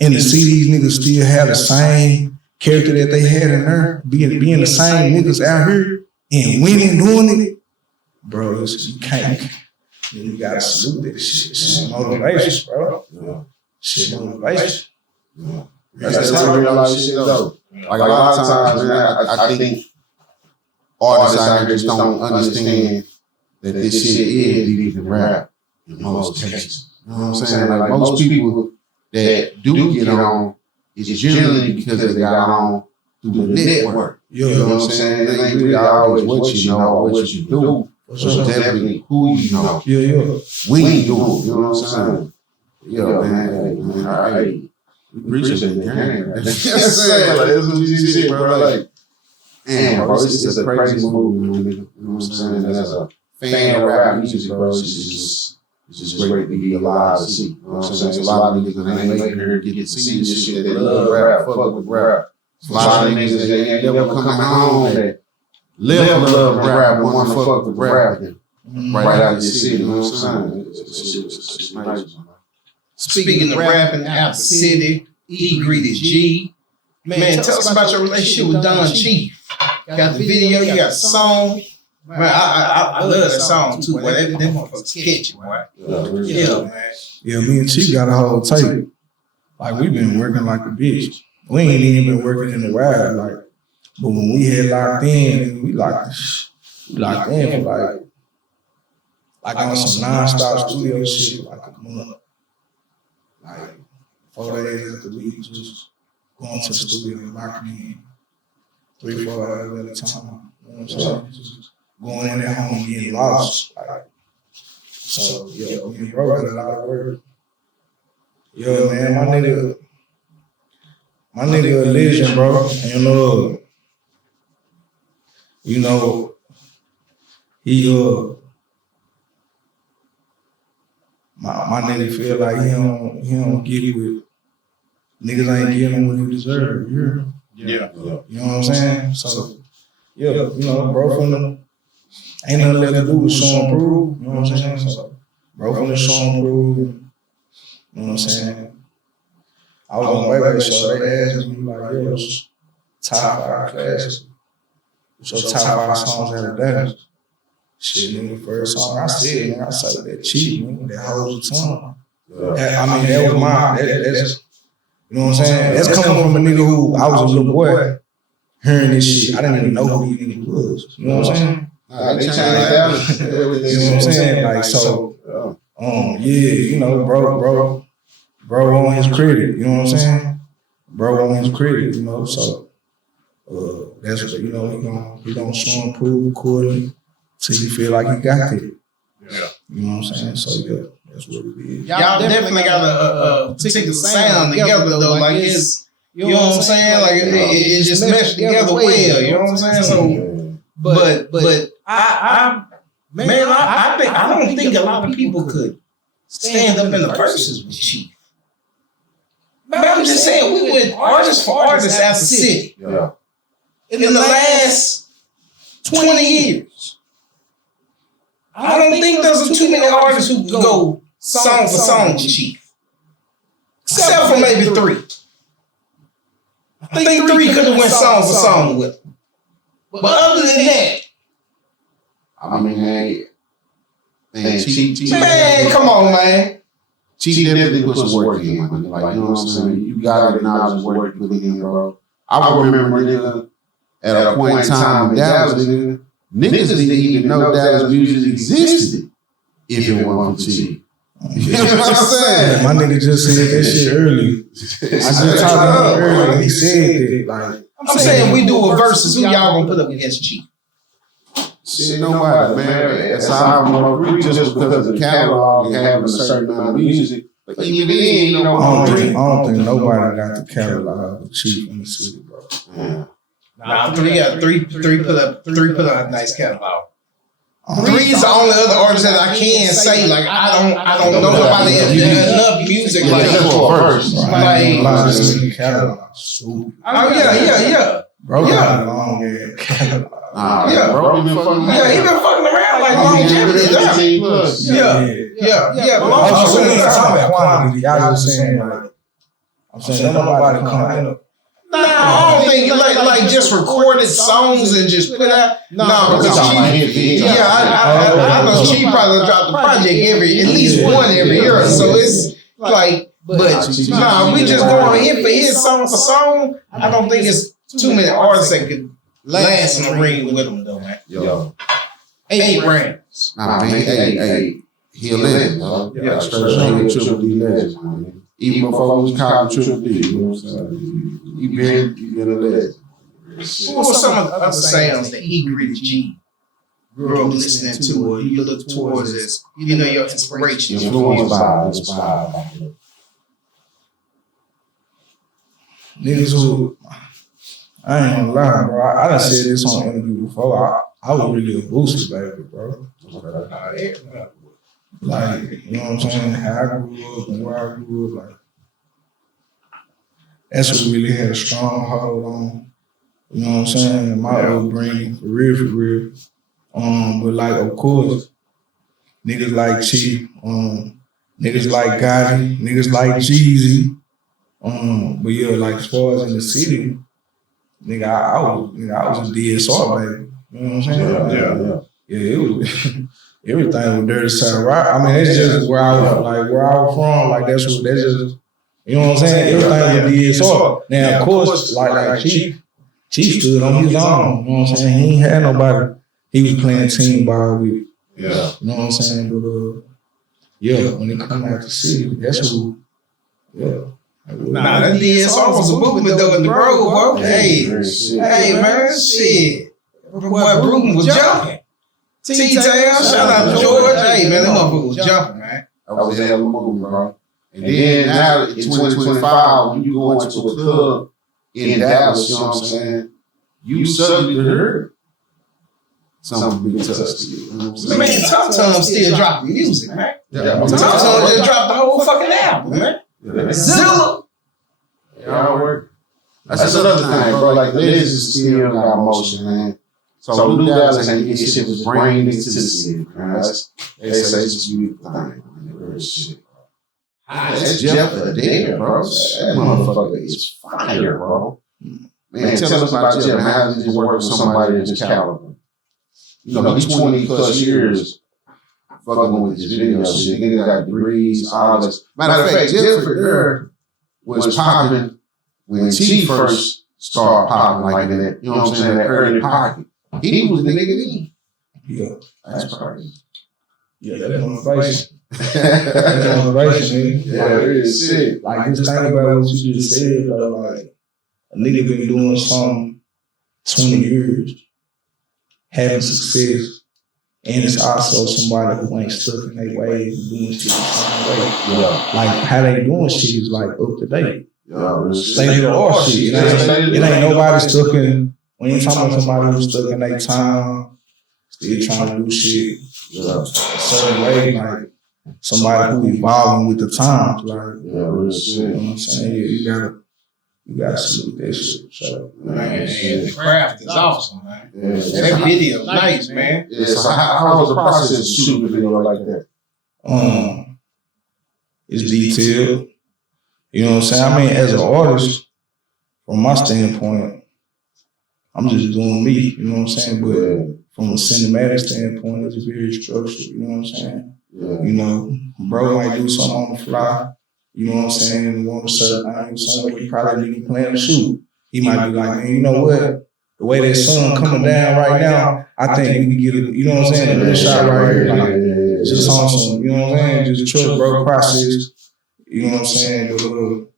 And to see these niggas still have the same character that they had in there, being the same niggas out here and winning, doing it, bro. You can't. You gotta salute that shit. It's motivation, bro. Shit, motivation. That's real life shit though. Like a lot of times, man, I think artists out here just don't understand that this shit is deeper than rap in most cases. You know what I'm saying? Like most people that do get on is generally because they got on through the network. You know what I'm saying? It ain't really always what you know or what you do. So definitely who you know. When you do it. You know what I'm saying? Yeah, man. I appreciate that game. That's what I'm saying. Like, that's what you shit, bro. Like, damn, bro, this is a crazy move, man. You know what I'm saying? As a fan of rap music, bro, it's just great to be alive to see. You know what I'm saying? A lot of niggas that ain't making here get to see this shit. They love rap, fuck with rap. A lot of niggas that ain't never coming home that live love rap and want to fuck with rap. right out of the city. You know what I'm saying? It's nice. Speaking of rapping out the city, E greeted G. Man, tell us about your relationship with Don Chief. Got the video, you got the song. Man, I love that song too, boy. That motherfucker's catchy, boy. Yeah, man. Yeah, me and Chief got a whole tape. Like, we been working like a bitch. We ain't even been working in a while, like, but when we had locked in, we locked in for like on some non-stop studio shit for like a month. Like 4 days after we just going to the studio and locking in 3-4 hours at a time. You know what I'm saying? Just going in at home and getting lost. Like, so yeah, me and bro got a lot of work. Yo, man, my nigga a legend, bro. And you know, he my nigga feel like he don't get it with niggas ain't getting him what he deserve. Yeah. You know what I'm saying? So yeah, you know, bro from the ain't nothing left to do with show and prove. You know what I'm saying? So bro from the show and prove. You know what I'm saying? I was on Way show. They asked me like, yo, what's top 5 classics? What's your top 5 songs out of that? Shit, nigga, the first song I said, man, I said that cheap, man, that holds the tongue. I mean, that was that's, you know what I'm saying? That's coming from a nigga who, I was a little boy hearing this shit. I didn't even know who he nigga was. You know what I'm saying? They changed that. You know what I'm saying? Like, so, yeah, you know, bro on his credit, you know what I'm saying? Bro on his credit, you know, so that's what, you know, he gonna show and prove accordingly till he feel like he got it. Yeah. You know what I'm saying? So yeah, that's what it is. Y'all definitely got a particular sound together though. Like it's, you know what I'm saying? Like it just meshed together well. You know what I'm saying? So, but I don't think a lot of people could stand up in the verses with Chief. But I'm just saying, we went artist for artist out the city. Yeah. In the last 20 years. I don't think there's too many artists who can go song for song with Chief. Except for maybe 3. I think 3 could have went song for song with him. But other than that, I mean, man, Chief, man, come on, man. Chief definitely put some work in, man. Like, you know what I'm saying? You gotta acknowledge the work you put in, bro. I remember, nigga, at a point in time in Dallas, niggas didn't even know Dallas music existed if it wasn't for Chief. You know what I'm saying? My nigga just said that shit early. I just talked to him earlier. He said that. Like, I'm saying we do a versus. Who y'all gonna put up against Chief? Shit, nobody, man. That's how I'm agree just because of the catalog and having a certain amount of music. But even then, you know, I don't think nobody got the catalog of Chief in the city, bro. Yeah. Nah, 3 put up a nice catalog. 3 is the only other artist that I can say like I don't know nobody enough music like first. Like catalog. Yeah. Bro got a long ass catalog. Bro, he been fucking around. He been fucking around like longevity. Yeah. Also, we ain't talking about quantity. Y'all just saying like, I'm saying nobody come in. Nah, I don't think like just recorded songs and just put out. No, because I know Chief probably dropped the project at least one every year. So it's like, but we just going hit for hit song for song. I don't think it's too many artists that could last in the ring with him though, man. Yo. 8 rounds. Nah, man, hey, he a legend, bro. Yeah, straight Triple D legend, man. Even before we was calling Triple D, you know what I'm saying? You been a legend. What were some of the other sounds that he greeted G grew up listening to, or you look towards as, you know, your inspiration? Influenced by. Niggas who, I ain't gonna lie, bro. I done said this on interview before. I was really a Boosie baby, bro. Like, you know what I'm saying? How I grew up and where I grew up, like, that's what really had a strong hold on. You know what I'm saying? My upbringing, for real. But like, of course, niggas like Chief, niggas like Gotti, niggas like Jeezy. But yeah, like as far as in the city, nigga, I was a DSR baby. You know what I'm saying? Yeah, it was everything was dirty side. I mean, that's just where I was from. Like that's just you know what I'm saying? Everything was DSR. Now of course, like Chief stood on his own. You know what I'm saying? He ain't had nobody. He was playing team ball with. Yeah. You know what I'm saying? But yeah, when it come out the city, that's who. Yeah. Nah, that DSR was a movement though in the road, bro. Hey, man, shit. Boy, Bruton was jumping. T-Town, shout out to George. Hey, man, that motherfucker was jumping, man. That was a hell of a movie, bro. And then now in 2025, when you go into a club in Dallas, you know what I'm saying? You suddenly heard something big touch to you. You know what I'm saying? Man, Tom Tom still dropping music, man. Tom Tom just dropped the whole fucking album, man. Zilla. Yeah, work. That's another thing, bro. Like, legends still got motion, man. So New Dallas ain't getting shit was brain into the city, man. They say it's a beautiful thing, man. Real shit. That's Jeff Adair, bro. That motherfucker is fire, bro. Man, tell us about Jeff. How did you work with somebody of this caliber? You know, he's 20 plus years fucking with this video shit. Nigga got degrees, all this. Matter of fact, Jeff Adair was popping when T first started popping like that. You know what I'm saying? That early pocket. He was the nigga then. Yeah. That's crazy. Yeah, that's motivation. That's motivation, nigga. Yeah, it is sick. Like, just think about what you just said, though. Like, a nigga been doing something 20 years, having success, and it's also somebody who ain't stuck in their ways doing shit the same way. Yeah. Like, how they doing shit is like up to date. Yeah, State of the art shit. It ain't nobody stuck in. We ain't talking about somebody who's stuck in their time, still trying to do shit a certain way, like somebody who evolving with the times, like real shit. You know what I'm saying? Yeah, you gotta salute that shit. So Man, the craft is awesome, man. Yeah. That video nice, man. Yeah, so how was the process of shooting a video like that? It's detailed. You know what I'm saying? I mean, as an artist, from my standpoint, I'm just doing me, you know what I'm saying? But from a cinematic standpoint, it's very structured, you know what I'm saying? Yeah. You know, bro might do something on the fly, you know what I'm saying, and want a certain angle, somewhere he probably didn't plan to shoot. He might be like, man, you know what? The way that sun coming down right now, I think we can get a, you know what I'm saying, a good shot right here. Like, just on some, you know what I'm saying? Just trust bro process, you know what I'm saying? But,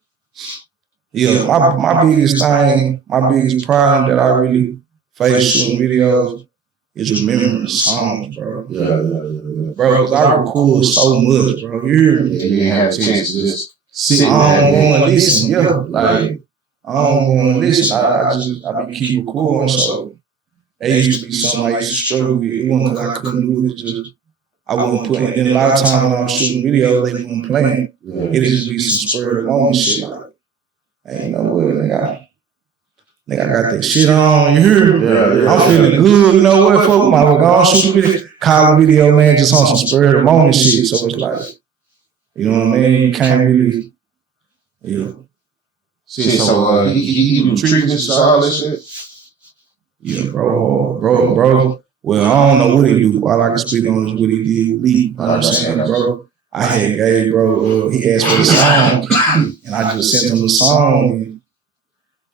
yeah, my biggest thing, my biggest problem that I really face shooting videos is remembering the songs, bro. Yeah. Bro, because I record so much, bro. You didn't have a chance to just sit I don't want to listen, yeah. Like, I don't want to listen. I be keep recording, so that used to be something I used to struggle with. It wasn't because I couldn't do it, it's just I wasn't putting it in. A lot of times when I was shooting videos, they weren't playing. It'd just be some spur of the moment shit, like, ain't no way, nigga. I got that shit on, you hear me? Yeah. I'm feeling good, you know what? Fuck my go on shoot a video, call a video, man, just on some spur of the moment shit. So it's like, you know what I mean? You can't really, yeah. See, so he do treatments and all that shit? Yeah, bro. Well, I don't know what he do. All I can speak on is what he did with me. You know what I'm saying, bro? I had gave bro, he asked for the song, and I just sent him the song. And,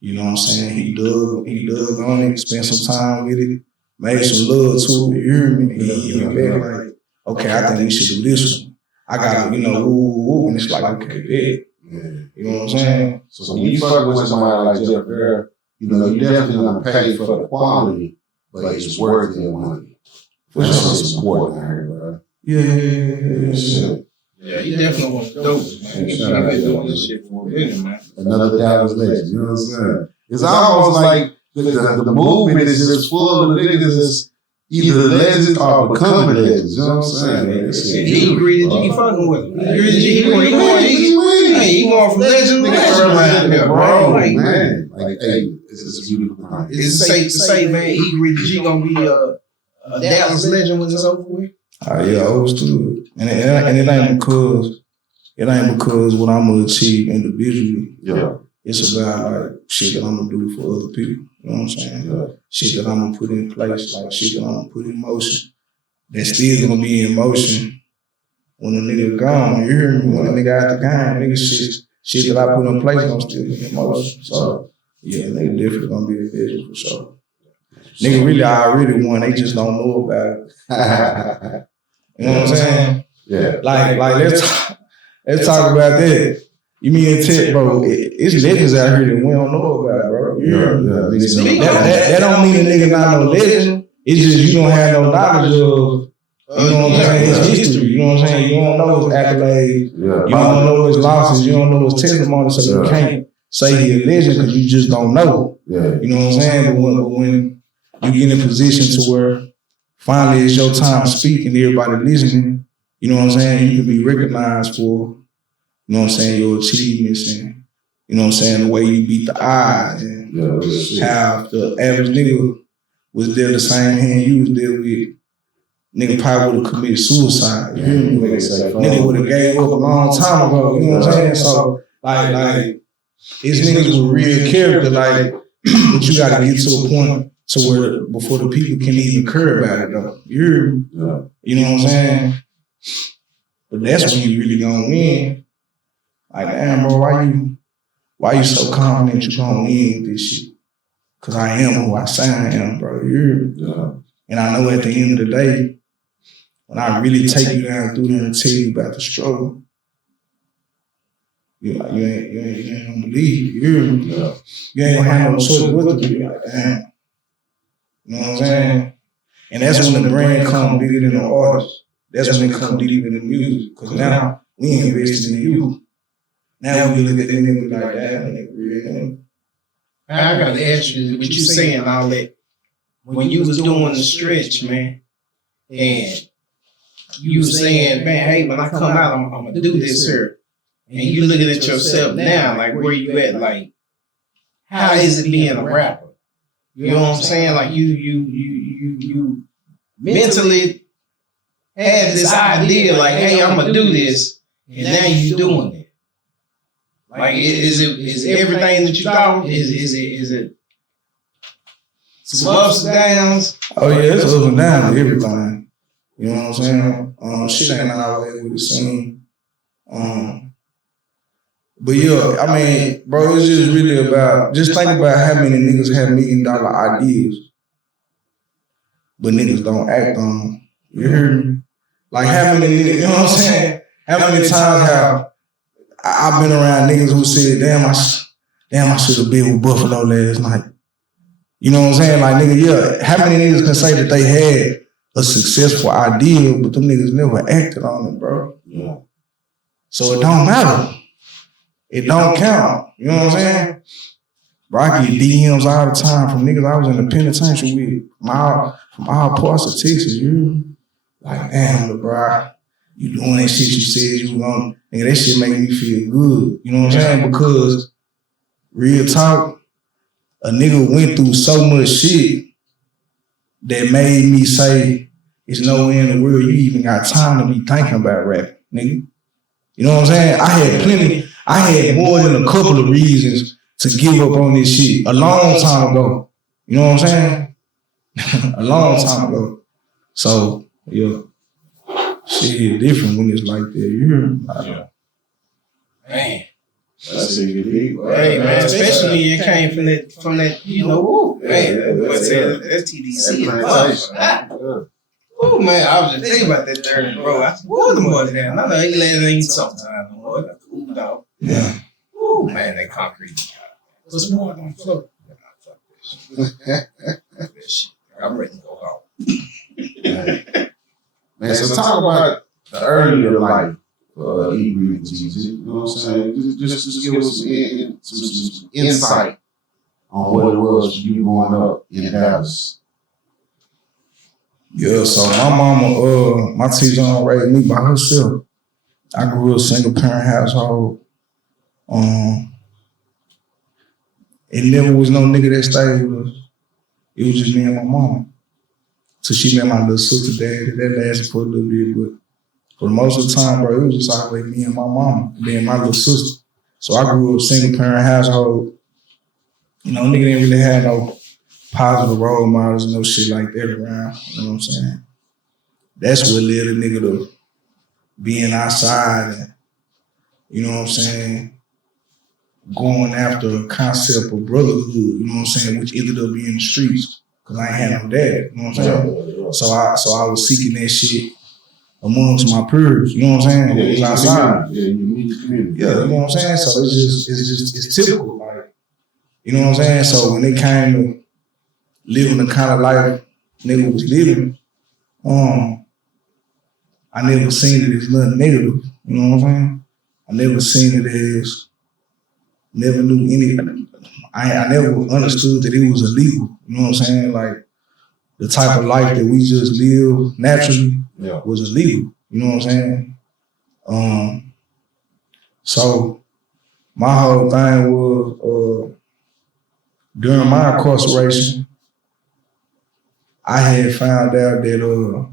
you know what I'm saying? He dug on it, spent some time with it, made some love to it. You hear me? He like, okay, I think we should do this one. I got, you know, woo, and it's like, okay, bet. You know what I'm saying? So when you fuck with somebody like Jeff Bear, you know, you definitely gonna pay for the quality, but it's worth the money. That's what's important here, bro. Yeah. Yeah, he definitely wants dope, man. He's been doing this shit for a minute, man. Another Dallas legend, you know what I'm saying? It's almost like the movement is just full of niggas that's either legends or becoming legends, you know what I'm saying? He agreed to G fucking with him. He going from legend to legend, bro. Like, man, like, hey, it's a beautiful thing. Is it safe to say, man, he agreed to G gonna be a Dallas legend when it's over with? Yeah, I understood. And it ain't because what I'm gonna achieve individually. Yeah. It's about like shit that I'm gonna do for other people. You know what I'm saying? Yeah. Shit that I'm gonna put in place, like shit that I'm gonna put in motion. That's still gonna be in motion when the nigga gone. You hear me? When the nigga out the game, nigga shit that I put in place gonna still be in motion. So yeah, nigga definitely gonna be a vision for sure. Nigga really already won, they just don't know about it. You know what I'm saying? Yeah. Like let's talk about that. You mean in tech, bro? It's legends out here that we don't know about, bro. That don't mean a nigga not no legend. It's just you don't have no knowledge of, you know what I'm saying, his history. You know what I'm saying? You don't know his accolades. You don't know his losses. You don't know his testimony, so you can't say he's a legend because you just don't know. You know what I'm saying? But when you get in a position to where finally it's your time to speak and everybody listening, you know what I'm saying? You can be recognized for, you know what I'm saying, your achievements and, you know what I'm saying, the way you beat the odds and how the average nigga was there the same hand you was there with, nigga probably would have committed suicide. You hear me? Nigga would have gave up a long time ago, you know what I'm saying? So, like, it's niggas with real character, like, but you gotta get to a point to where before the people can even care about it though. You know what I'm saying? But that's when you really gonna win. Like, damn, bro, why you so confident you gonna win with this shit? Cause I am who I say I am, bro. And I know at the end of the day, when I really take you down through there and tell you about the struggle, you ain't gonna believe. You ain't gonna have no choice but to be like, damn. You know what I'm saying? And that's when the brand come bigger than the artist. That's when it come deeper than the music. Cause now we investing in you. Now we look at that nigga and be like, damn, nigga, really. I gotta ask you, what you saying all that, when you was doing the stretch, man, and you was saying, man, hey, when I come out, I'm gonna do this here. And you looking at yourself now, like where you at, like, how is it being a rapper? You know what I'm saying? Like you mentally had this idea, like, hey, I'm gonna do this, and now you doing it. Like, is everything that you thought? Is it some ups and downs? Oh yeah, it's ups and downs, everything. You know what I'm saying? Shit ain't always what it seems. But yeah, I mean, bro, it's just really about, just think about how many niggas have $1 million ideas, but niggas don't act on them. You hear me? Like how many niggas, you know what I'm saying? How many times have I've been around niggas who said, damn, I should have been with Buffalo last night. You know what I'm saying? Like, nigga, yeah, how many niggas can say that they had a successful idea, but them niggas never acted on it, bro? Yeah. So it don't matter. It don't count. You know what I'm saying? Bro, I get DMs all the time from niggas I was in the penitentiary with, from all parts of Texas. You like, damn, bro, you doing that shit you said you was gonna. Nigga, that shit make me feel good. You know what I'm saying? Because real talk, a nigga went through so much shit that made me say, it's nowhere in the world you even got time to be thinking about rapping, nigga. You know what I'm saying? I had more than a couple of reasons to give up on this shit a long time ago. You know what I'm saying? A long time ago. So, yeah. Shit is different when it's like that. You hear me? Yeah. Man. That's a good thing. Hey, man, especially when you came from that, you know, woo, man, what's that? That's TDC. Oh man, I was just thinking about that third, bro. I said, what the money down? I know he let it eat sometimes. I got the food dog. Yeah. Oh man, that concrete. What's more on the floor? That shit. I'm ready to go home. Man, so talk about the earlier life of E-Breathing, you know what I'm saying? Just give us some insight on what it was you growing up in Dallas. Yeah, so my mama, my teacher raised me by herself. I grew up single parent household. It never was no nigga that stayed with us. It was just me and my mama. till she met my little sister dad. That lasted for a little bit, but for most of the time, bro, it was just always me and my mama, and then my little sister. So I grew up single parent household. You know, nigga didn't really have no positive role models, no shit like that around. You know what I'm saying? That's what led a nigga to being outside and, you know what I'm saying, going after a concept of brotherhood, you know what I'm saying, which ended up being the streets. Cause I ain't had no dad, you know what I'm saying? So I was seeking that shit amongst my peers, you know what I'm saying? It was outside. Yeah, you know what I'm saying? So it's typical, like, you know what I'm saying? So when they came to living the kind of life nigga was living, I never seen it as nothing negative, you know what I'm saying? I never seen it as, never knew any, I never understood that it was illegal, you know what I'm saying? Like, the type of life that we just live naturally was illegal, you know what I'm saying? So my whole thing was, during my incarceration, I had found out that,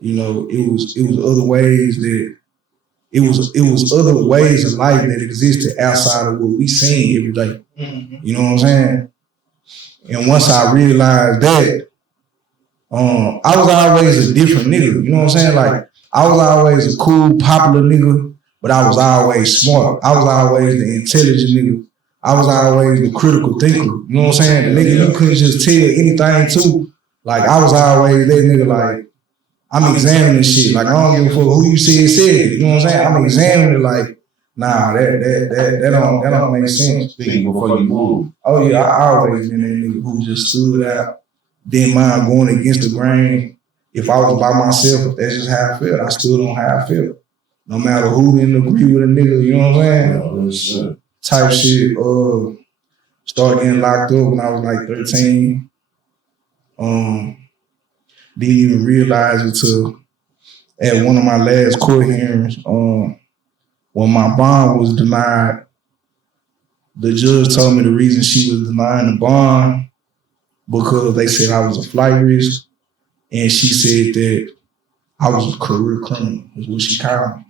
you know, it was other ways that, it was other ways of life that existed outside of what we seen every day. You know what I'm saying? And once I realized that, I was always a different nigga. You know what I'm saying? Like, I was always a cool, popular nigga, but I was always smart. I was always the intelligent nigga. I was always the critical thinker. You know what I'm saying? The nigga you couldn't just tell anything to. Like, I was always that nigga, like, I'm examining shit. Like, I don't give a fuck who you said it. You know what I'm saying? I'm examining it like, nah, that don't make sense. Thinking before you move. Oh yeah, I always been that nigga who just stood out, didn't mind going against the grain. If I was by myself, if that's just how I felt, I stood on how I felt. No matter who didn't agree with a nigga, you know what I'm saying? Type shit. Started getting locked up when I was like 13. Didn't even realize it till at one of my last court hearings, when my bond was denied. The judge told me the reason she was denying the bond because they said I was a flight risk, and she said that I was a career criminal, is what she called me.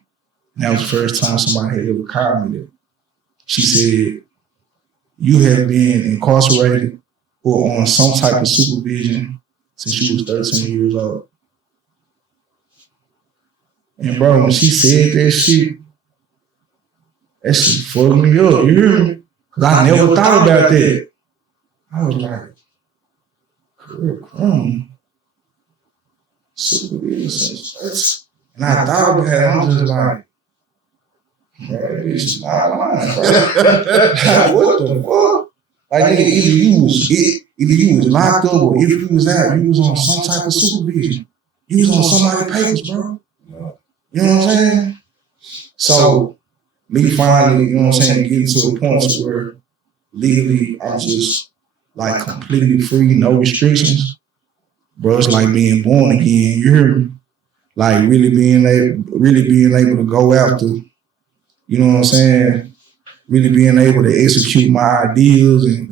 And that was the first time somebody had ever called me that. She said, you have been incarcerated or on some type of supervision since you was 13 years old. And bro, when she said that shit fucked me up, you hear me? Cause I never thought about that. I was like, career criminal, supervision since 13. And I thought about it, I'm just like, bro, that bitch is not lying, bro. What the fuck? Like, nigga, either you was locked up or if you was out, you was on some type of supervision. You was on somebody's papers, bro. You know what I'm saying? So, me finally, you know what I'm saying, getting to a point where legally I'm just like completely free, no restrictions. Bro, it's like being born again, you hear me? Like really being able to go after, you know what I'm saying? Really being able to execute my ideals and,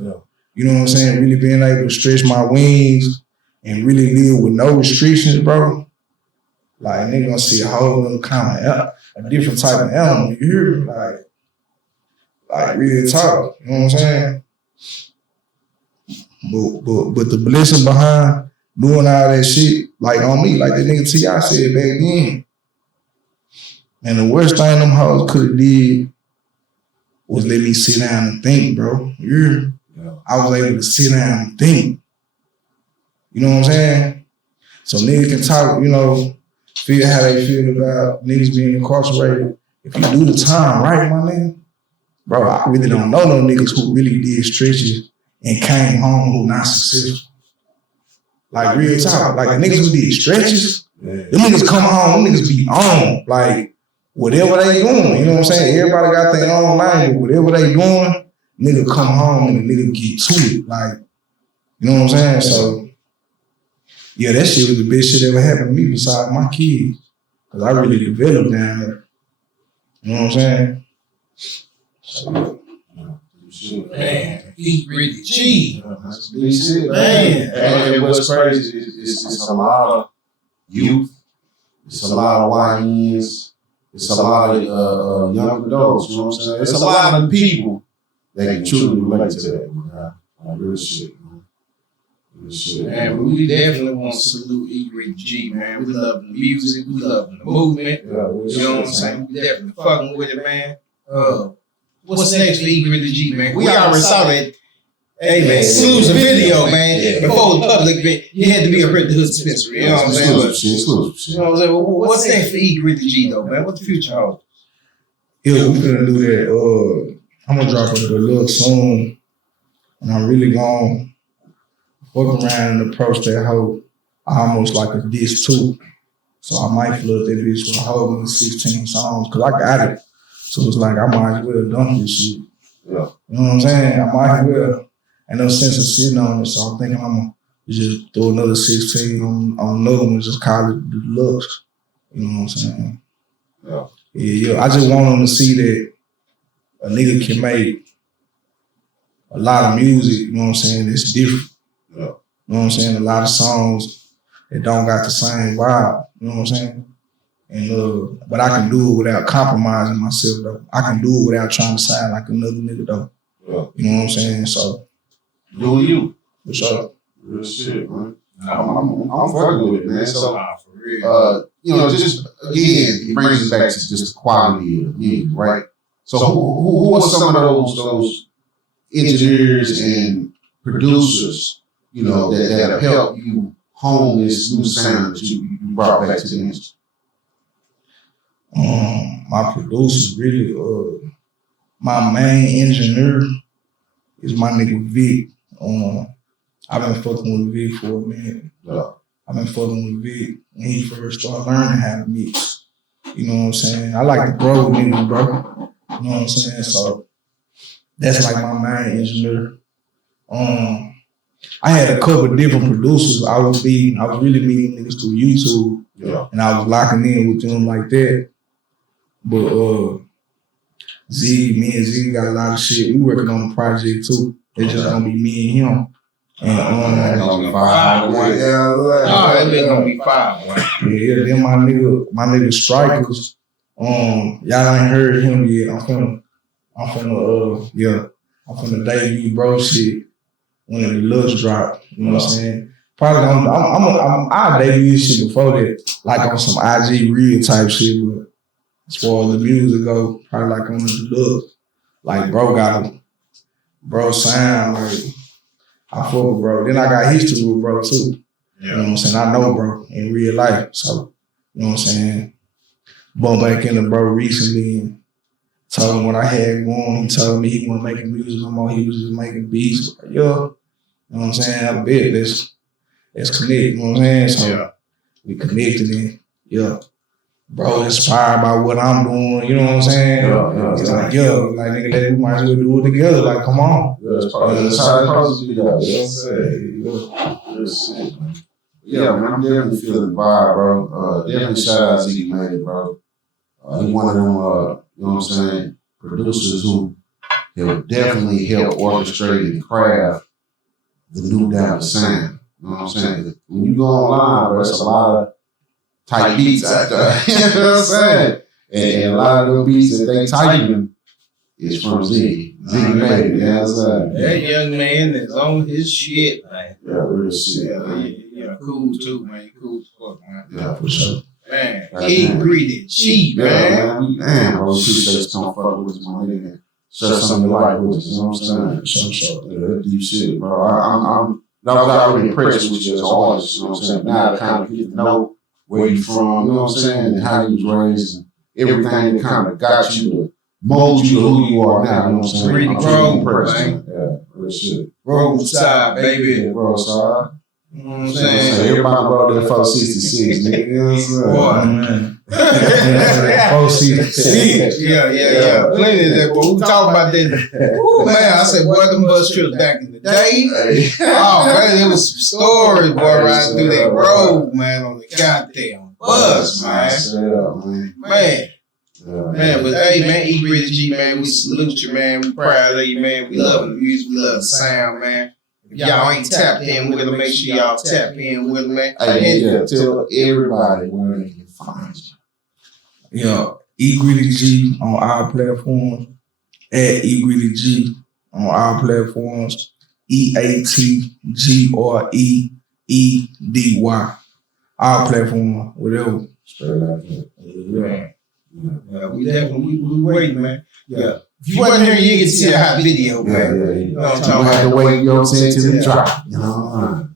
you know what I'm saying? Really being able to stretch my wings and really live with no restrictions, bro. Like, nigga gonna see a whole other kind of, a different type of animal, you hear me? Like real talk, you know what I'm saying? But the blessing behind doing all that shit, like on me, like that nigga T.I. said back then. And the worst thing them hoes could have did was let me sit down and think, bro. You I was able to sit down and think. You know what I'm saying? So niggas can talk, you know, feel how they feel about niggas being incarcerated. If you do the time right, my nigga, bro, I really don't know no niggas who really did stretches and came home who not successful. Like real talk, like the niggas who did stretches, them niggas come home, them niggas be on, like whatever they doing, you know what I'm saying? Everybody got their own language, whatever they doing, nigga come home and the nigga get to it, like, you know what I'm saying? So, yeah, that shit was the best shit ever happened to me besides my kids, cause I really developed down there, you know what I'm saying? So, Man, eat really cheap. That's big shit, Man. And what's crazy is it's a lot of youth, it's a lot of YNs, it's a lot of young adults, you know what I'm saying? It's a lot of people that can truly relate to that, man. Like real shit, man. Real shit. Man, we definitely want to salute E. Rick G, man. We love the music, we love the movement. Yeah, You know what I'm saying? We definitely fucking with it, man. What's next for E. Rick G, man? We already saw that. Hey, man, exclusive video, man. Yeah. Before the public, man, you had to be a Rick the Hood Dispensary. You know what I'm saying? But, Exclusive you know what I'm saying? Well, what's next for E. Rick G, though, man? What the future holds? Yeah, we gonna do that. I'm gonna drop a deluxe soon, and I'm really gonna fuck around and approach that hoe almost like a disc too. So I might flood that bitch with a whole 16 songs, cause I got it. So it's like I might as well dump this shit. Yeah. You know what I'm saying? I might as well. Ain't no sense of sitting on it, so I'm thinking I'm gonna just throw another 16 on another one and just call it the deluxe. You know what I'm saying? Yeah. Yeah. I just want them to see that a nigga can make a lot of music, you know what I'm saying, it's different. Yeah. You know what I'm saying? A lot of songs that don't got the same vibe, you know what I'm saying? And but I can do it without compromising myself though. I can do it without trying to sound like another nigga though. Yeah. You know what I'm saying? So Do you? for sure. Real shit, man. I'm fucking with it, man. So, For real. you know, just again, it brings us back to just the quality of music, right? So, who are some of those engineers and producers, you know, that have helped you hone this new sound that you brought back to the industry? My producer really, my main engineer is my nigga Vic. I've been fucking with Vic for a minute. Yeah. I've been fucking with Vic when he first started learning how to mix. You know what I'm saying? I like to grow with niggas, bro. You know what I'm saying? So that's like my main engineer. I had a couple of different producers. I was really meeting niggas through YouTube. Yeah. And I was locking in with them like that. But me and Z got a lot of shit. We working on the project too. It's just gonna be me and him. And That's gonna be fire. That bitch gonna be fire, boy. yeah, then my nigga Strikers. Y'all ain't heard him yet. I'm finna debut bro shit when the deluxe drop. You know what I'm saying? Probably I'll debut this shit before that, like on some IG real type shit, but as far as the music go, probably like on the deluxe. Like bro sound like I fuck with bro. Then I got history with bro too. You know what I'm saying? I know bro in real life. So, you know what I'm saying? Bumped back into bro recently and told him what I had going. He told me he wasn't making music no more. He was just making beats. Like, yo, you know what I'm saying? I bet let's connect. You know what I'm saying? So we connected and bro inspired by what I'm doing, you know what I'm saying? It's like, nigga, we might as well do it together. Like, come on. That's how it's supposed to be, though. You know what I'm saying? Yeah, man, I'm definitely feeling the vibe, bro. Definitely shout out to Ziggy Made, bro. He's one of them, you know what I'm saying, producers who have definitely helped orchestrate and craft the new down sound. You know what I'm saying? When you go online, bro, it's a lot of tight beats out there. You know what I'm saying? And a lot of the beats that they typing is from Ziggy. Ziggy Made, you know what I'm saying? That young man is on his shit, man. Yeah, real shit. Yeah, cool too, man. Cool as fuck, man. Yeah, for sure. Man, he greeted cheap, man. Man, bro, appreciate you come fuck with us, my nigga, and share some of your life with us, you know what I'm saying? Sure. Yeah, that deep shit, bro. I was already impressed with you as an artist, you know what I'm saying? Now to kind of get to know where you from, you know what I'm saying, and how you was raised, and everything that kind of got you to mold you to who you are now, you know what I'm saying? Really I'm grown, impressed, man. Yeah, real shit. Roadside, baby. Yeah, bro, so You know what I'm saying? everybody brought that 466, nigga, you know what I'm saying? Boy. 466. Yeah. Plenty of that, but we talk about that. Ooh, man, I said, boy, them bus trips back in the day. Oh, man, there was some stories, boy, riding through that road, man, on the goddamn bus, man. Yeah, man. Man. Man, but hey, man, E Gritty G, man, we salute you, man. We proud of you, man. We love the music, we love the sound, man. If y'all ain't tapped in with them, make sure y'all tap in with them, man. Hey, tell everybody where they can find you. Yeah, E Gritty G on our platforms. At E Gritty G on our platforms. EATGREEDY. Our platform, whatever. Straight out there. Yeah, we definitely we waiting, man. Yeah. If you wasn't here, you can see a hot video, man. You know what I'm You talking have about? to wait, you know what I'm saying, till it drop. You know?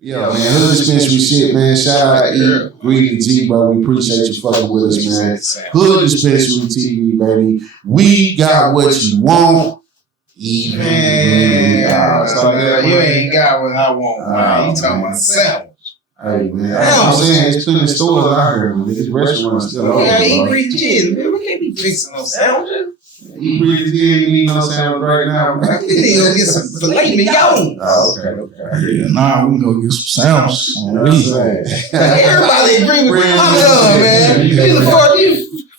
Yeah, man. Hood Dispensary shit, man. Shout out E Greedy G, bro. We appreciate you fucking with us, man. Hood Dispensary TV, baby. We got what you want. Even you ain't got what I want, man. You talking about sandwich. Hey, man. I'm saying it's plenty of stores out here, man. These restaurants still open. Yeah, E Greedy G, man. We can't be fixing no sandwiches. E Greedy G ain't eating no sandwich right now, man. We need to go get some filet mignon. Oh, okay. Yeah, nah, we can go get some sandwiches. You know what I'm saying? Everybody agree with me. I'm done, man. You the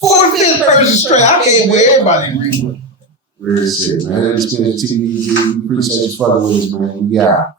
45th person straight. I can't where everybody agree with. Real shit, man. Hood Dispensary TV, we appreciate you fucking with us, man. We out.